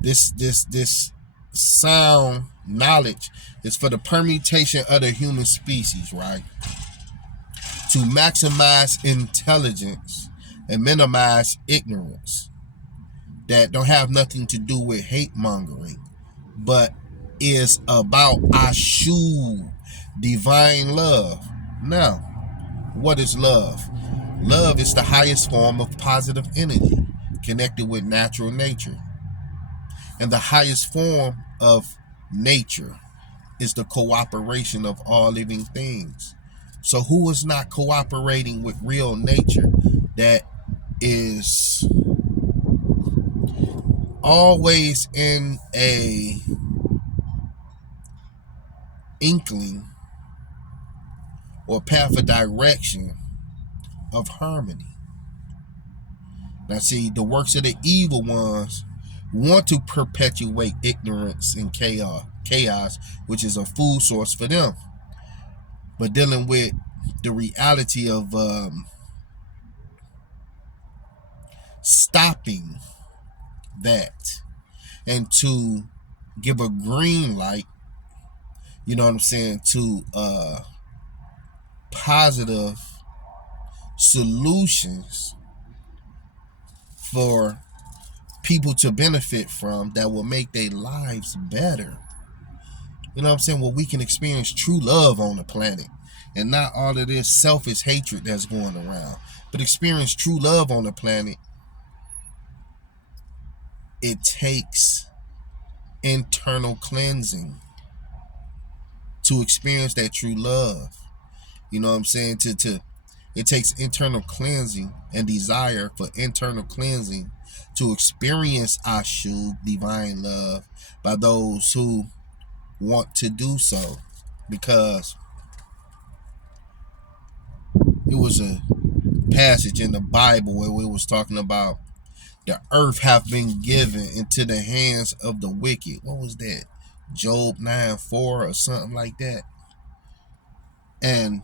this sound knowledge is for the permutation of the human species, right? To maximize intelligence and minimize ignorance that don't have nothing to do with hate mongering, but is about Ashu, divine love. Now, what is love? Love is the highest form of positive energy connected with natural nature. And the highest form of nature is the cooperation of all living things. So who is not cooperating with real nature that is always in a inkling or path of direction of harmony? Now see, the works of the evil ones want to perpetuate ignorance and chaos, which is a food source for them. But dealing with the reality of stopping that and to give a green light, you know what I'm saying, to positive solutions for people to benefit from that will make their lives better. You know what I'm saying? Well, we can experience true love on the planet and not all of this selfish hatred that's going around, but experience true love on the planet. It takes internal cleansing to experience that true love. You know what I'm saying? It takes internal cleansing and desire for internal cleansing to experience Ashu, divine love, by those who want to do so. Because it was a passage in the Bible where it was talking about the earth have been given into the hands of the wicked. What was that? Job 9:4 or something like that. And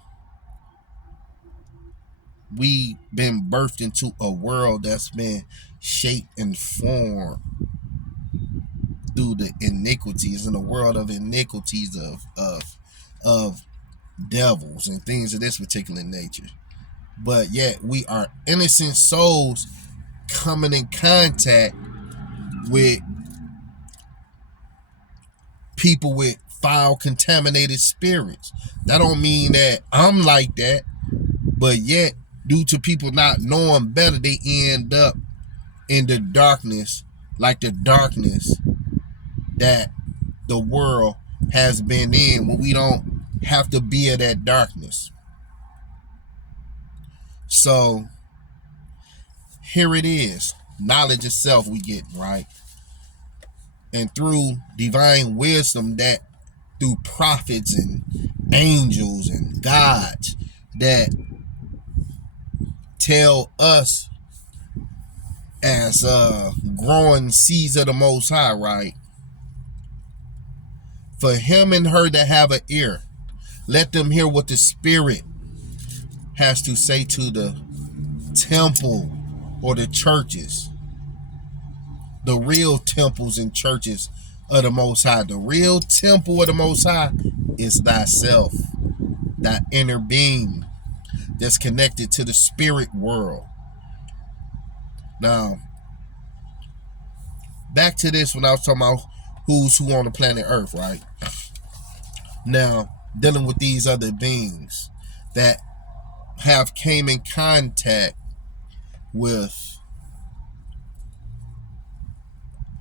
we been birthed into a world that's been shaped and formed through the iniquities, in the world of iniquities of devils and things of this particular nature. But yet we are innocent souls coming in contact with people with foul, contaminated spirits. That don't mean that I'm like that, but yet due to people not knowing better, they end up in the darkness, like the darkness that the world has been in, when we don't have to be in that darkness. So here it is, knowledge itself we get, right? And through divine wisdom, that through prophets and angels and gods that tell us as growing seeds of the Most High, right? For him and her that have an ear, let them hear what the Spirit has to say to the temple or the churches, the real temples and churches of the Most High. The real temple of the Most High is thyself, that inner being that's connected to the spirit world. Now, back to this when I was talking about who's who on the planet Earth, right? Now, dealing with these other beings that have came in contact with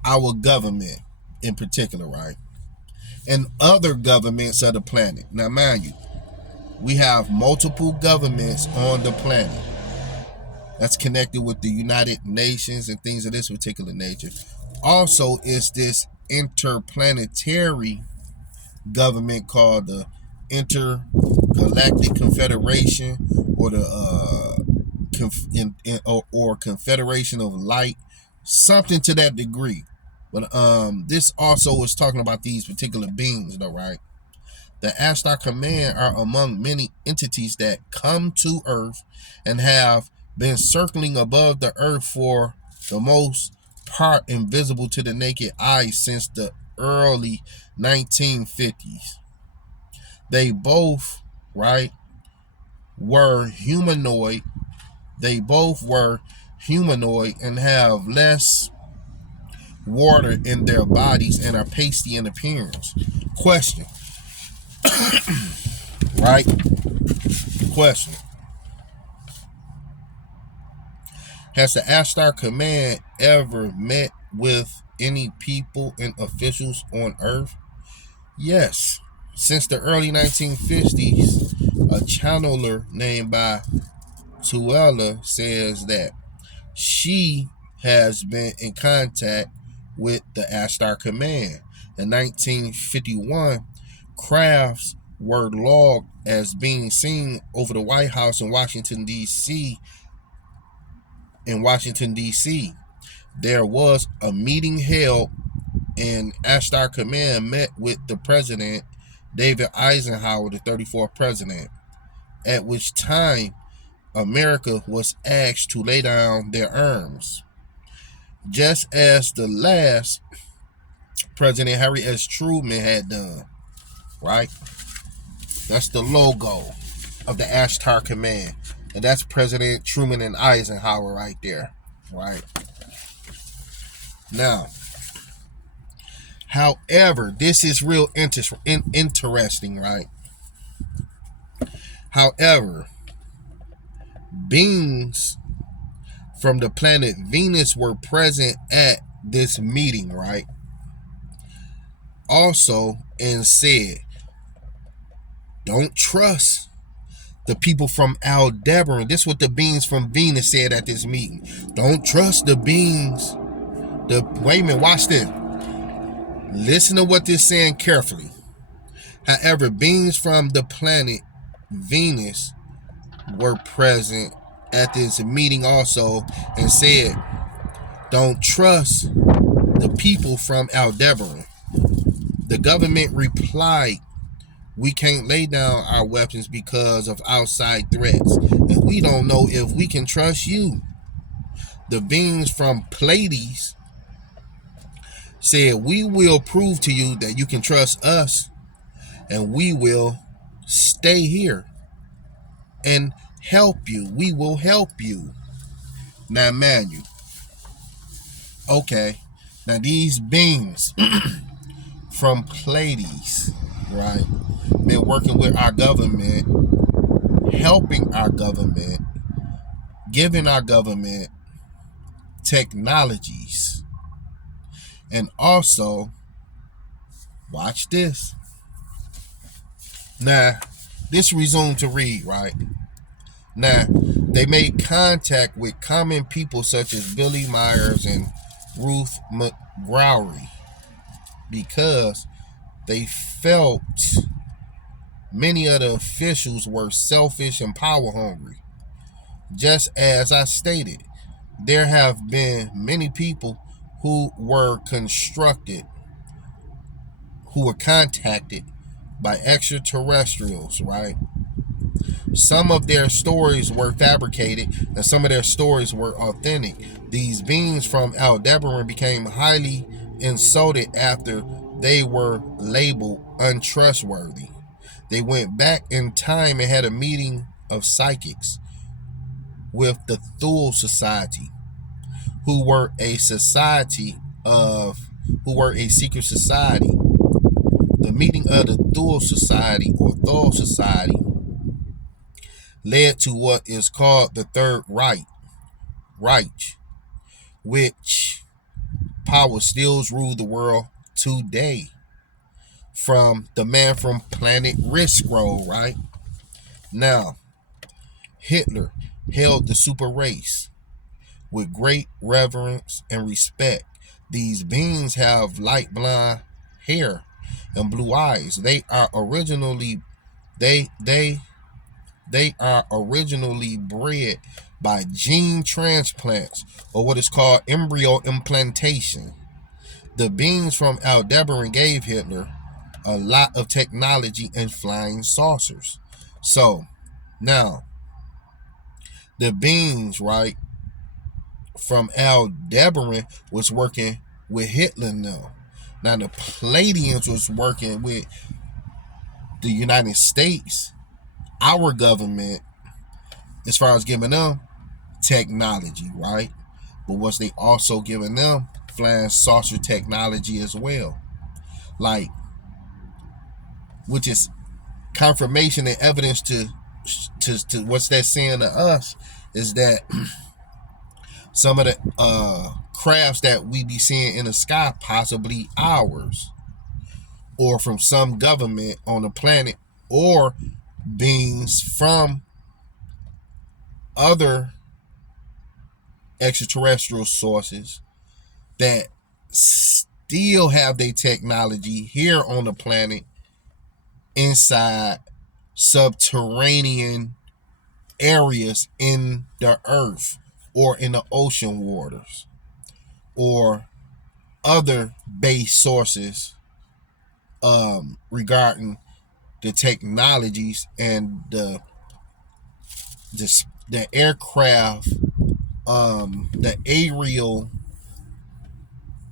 our government in particular, right? And other governments of the planet. Now, mind you, we have multiple governments on the planet that's connected with the United Nations and things of this particular nature. Also, is this interplanetary government called the Intergalactic Confederation, or the Confederation of Light, something to that degree. But this also is talking about these particular beings, though, right? The Ashtar Command are among many entities that come to Earth and have been circling above the Earth for the most part invisible to the naked eye since the early 1950s. They both, right, were humanoid. They both were humanoid and have less water in their bodies and are pasty in appearance. Question. Right? Question. Has the Ashtar Command ever met with any people and officials on Earth? Yes. Since the early 1950s, a channeler named by Tuella says that she has been in contact with the Ashtar Command. In 1951, crafts were logged as being seen over the White House in Washington, D.C. There was a meeting held, and Ashtar Command met with the president, David Eisenhower, the 34th president, at which time America was asked to lay down their arms, just as the last President Harry S. Truman had done, right? That's the logo of the Ashtar Command. And that's President Truman and Eisenhower right there, right? Now, however, this is real interesting, right? However, beings from the planet Venus were present at this meeting, right? Also, and said, don't trust the people from Aldebaran. This is what the beings from Venus said at this meeting. Don't trust the beings. Wait a minute, watch this. Listen to what this is saying carefully. However, beings from the planet Venus were present at this meeting also and said, don't trust the people from Aldebaran. The government replied, we can't lay down our weapons because of outside threats, and we don't know if we can trust you. The beings from Pleiades said, we will prove to you that you can trust us, and we will stay here and help you. We will help you. Now, man, okay. Now, these beings from Pleiades, right, been working with our government, helping our government, giving our government technologies, and also, watch this. Now, this resumed to read, right? Now, they made contact with common people such as Billy Myers and Ruth McGrowery because they felt many of the officials were selfish and power hungry. Just as I stated, there have been many people who were contacted by extraterrestrials, right? Some of their stories were fabricated and some of their stories were authentic. These beings from Aldebaran became highly insulted after they were labeled untrustworthy. They went back in time and had a meeting of psychics with the Thule Society, who were a secret society. The meeting of the Thule Society or Thule Society led to what is called the Third Reich, which power still rule the world today. From the man from Planet Risk Scroll, right? Now, Hitler held the super race with great reverence and respect. These beings have light blonde hair and blue eyes. They are originally bred by gene transplants or what is called embryo implantation. The beings from Aldebaran gave Hitler a lot of technology and flying saucers. So now the beings, right, from Aldebaran was working with Hitler now. Now the Pleiadians was working with the United States, our government, as far as giving them technology, right? But was they also giving them flying saucer technology as well? Like, which is confirmation and evidence to what's that saying to us is that some of the crafts that we be seeing in the sky possibly ours or from some government on the planet or beings from other extraterrestrial sources that still have their technology here on the planet inside subterranean areas in the earth or in the ocean waters or other base sources regarding the technologies and the aircraft, the aerial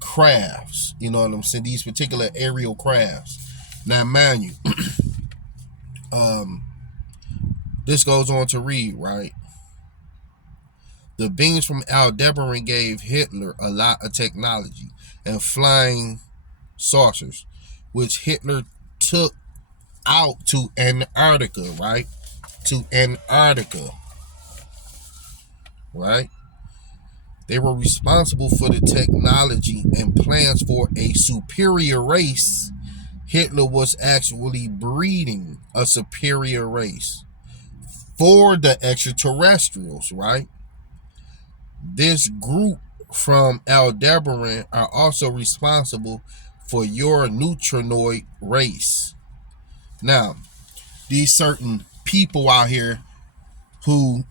crafts, you know what I'm saying, these particular aerial crafts. Now mind you, this goes on to read, right? The beings from Aldebaran gave Hitler a lot of technology and flying saucers, which Hitler took out to Antarctica, right? To Antarctica, right? They were responsible for the technology and plans for a superior race. Hitler was actually breeding a superior race for the extraterrestrials, right? This group from Aldebaran are also responsible for your neutrinoid race. Now, these certain people out here who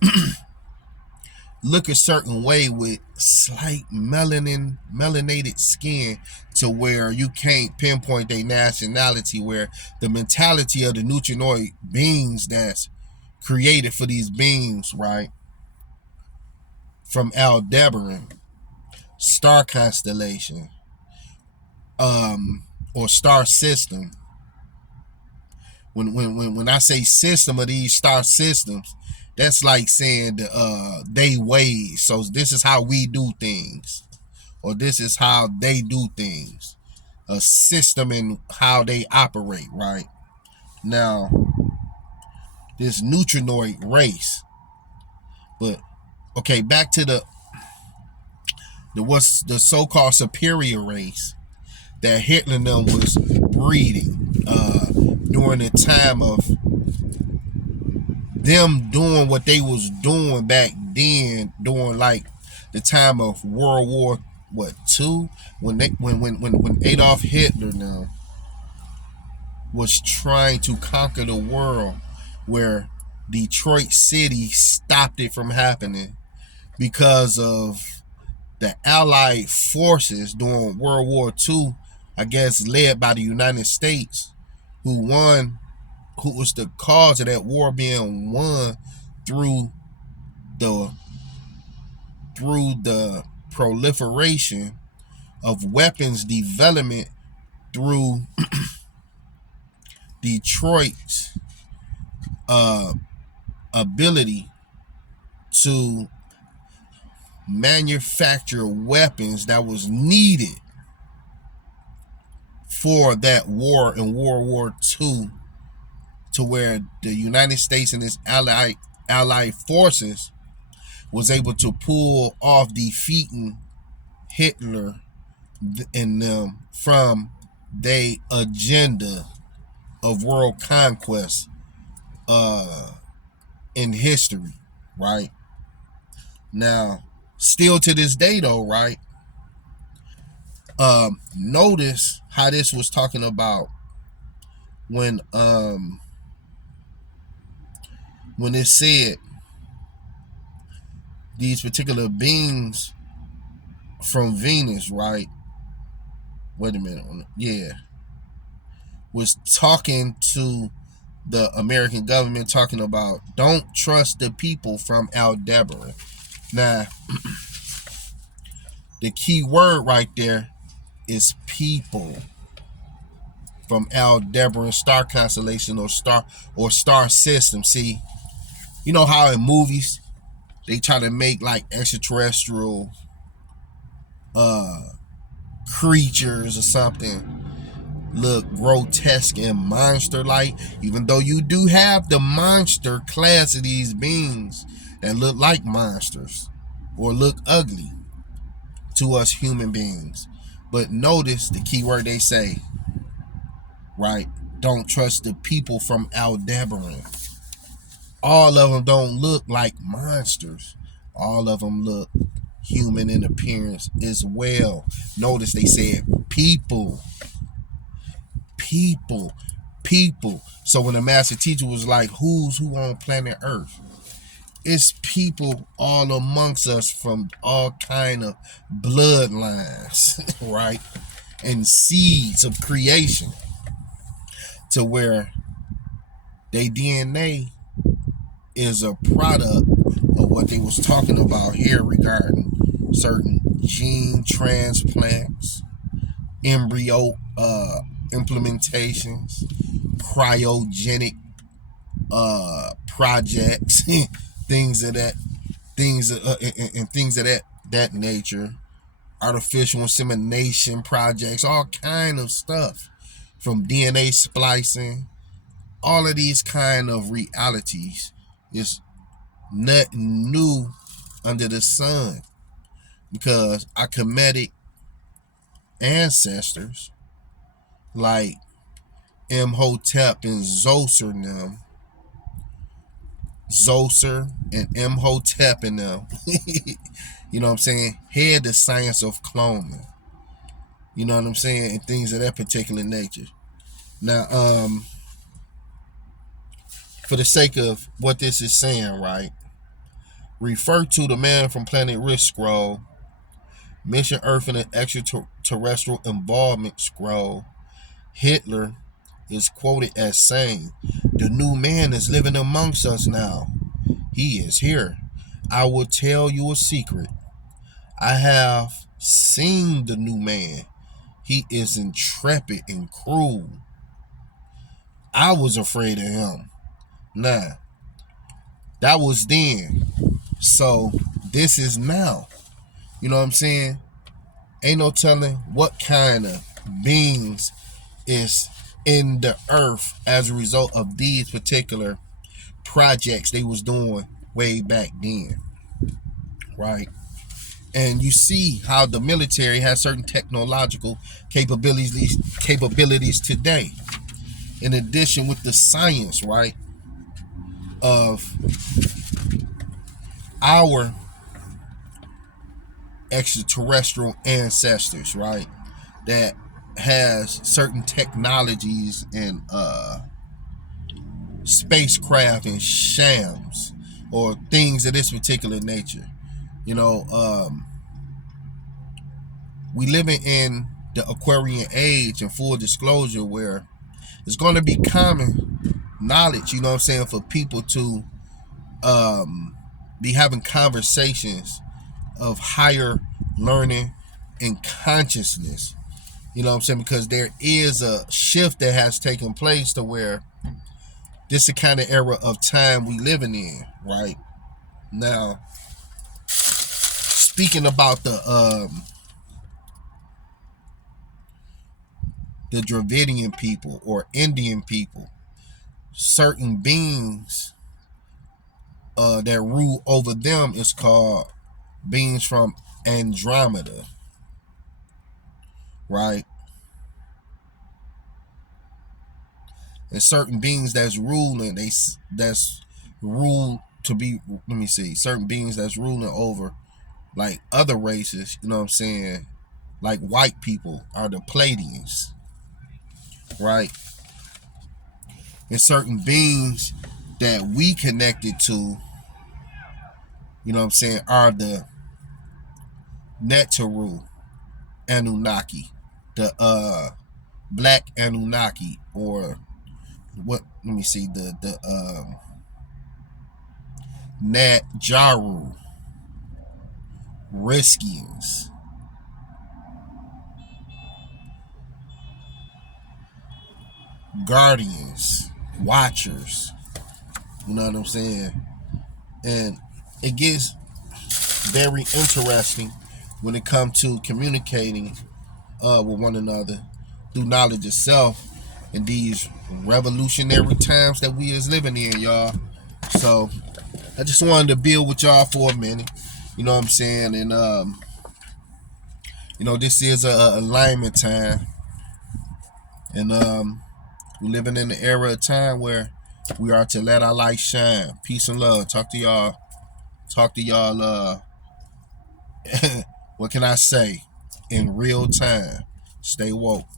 look a certain way with slight melanated skin, to where you can't pinpoint their nationality, where the mentality of the neutrinoid beings that's created for these beings, right, from Aldebaran star constellation, or star system. When I say system of these star systems, that's like saying they ways. So this is how we do things, or this is how they do things. A system in how they operate, right? Now, this neutrinoid race. But okay, back to the what's the so-called superior race that Hitler and them was breeding during the time of them doing what they was doing back then, during like the time of World War II, when Adolf Hitler now was trying to conquer the world, where Detroit City stopped it from happening because of the Allied forces during World War II, I guess led by the United States, who was the cause of that war being won through the proliferation of weapons development through Detroit's ability to manufacture weapons that was needed for that war in World War II, to where the United States and its allied forces was able to pull off defeating Hitler and them from their agenda of world conquest in history, right? Now, still to this day though, right? Notice how this was talking about when it said these particular beings from Venus, right? Wait a minute. Yeah. Was talking to the American government, talking about don't trust the people from Aldebaran. Now, the key word right there is people from Aldebaran star constellation or star system. See, you know how in movies they try to make like extraterrestrial creatures or something look grotesque and monster-like, even though you do have the monster class of these beings that look like monsters or look ugly to us human beings. But notice the key word they say, right? Don't trust the people from Aldebaran. All of them don't look like monsters. All of them look human in appearance as well. Notice they said people. So when the master teacher was like, who's who on planet Earth? It's people all amongst us from all kind of bloodlines, right? And seeds of creation, to where their DNA is a product of what they was talking about here regarding certain gene transplants, embryo implementations, cryogenic projects, things of that nature, artificial insemination projects, all kind of stuff, from DNA splicing. All of these kind of realities is nothing new under the sun, because our Kemetic ancestors like Imhotep and Zoser and them, Zoser and Imhotep and them, you know what I'm saying, had the science of cloning, you know what I'm saying, and things of that particular nature. Now, for the sake of what this is saying, right, refer to the Man from Planet Risk scroll, Mission Earth in an extraterrestrial involvement scroll. Hitler is quoted as saying, "The new man is living amongst us now. He is here. I will tell you a secret. I have seen the new man. He is intrepid and cruel. I was afraid of him." Nah, that was then. So this is now. You know what I'm saying? Ain't no telling what kind of beings is in the earth as a result of these particular projects they was doing way back then, right? And you see how the military has certain technological capabilities today, in addition with the science, right, of our extraterrestrial ancestors, right, that has certain technologies and spacecraft and shams or things of this particular nature. You know, we living in the Aquarian age, and full disclosure, where it's going to be common knowledge, you know what I'm saying, for people to be having conversations of higher learning and consciousness. You know what I'm saying? Because there is a shift that has taken place to where this is the kind of era of time we living in, right? Now, speaking about the Dravidian people or Indian people, certain beings that rule over them is called beings from Andromeda, right? And certain beings that's ruling, that's ruled to be, let me see, certain beings that's ruling over like other races, you know what I'm saying, like white people are the Pleiadians, right? And certain beings that we connected to, you know what I'm saying, are the Neteru Anunnaki, the Black Anunnaki, or what, let me see, the Nat Jaru, Riskians, Guardians, Watchers, you know what I'm saying? And it gets very interesting when it comes to communicating with one another through knowledge itself in these revolutionary times that we is living in, y'all. So I just wanted to build with y'all for a minute, you know what I'm saying? And you know, this is a alignment time, and we're living in the era of time where we are to let our light shine. Peace and love. Talk to y'all. What can I say? In real time. Stay woke.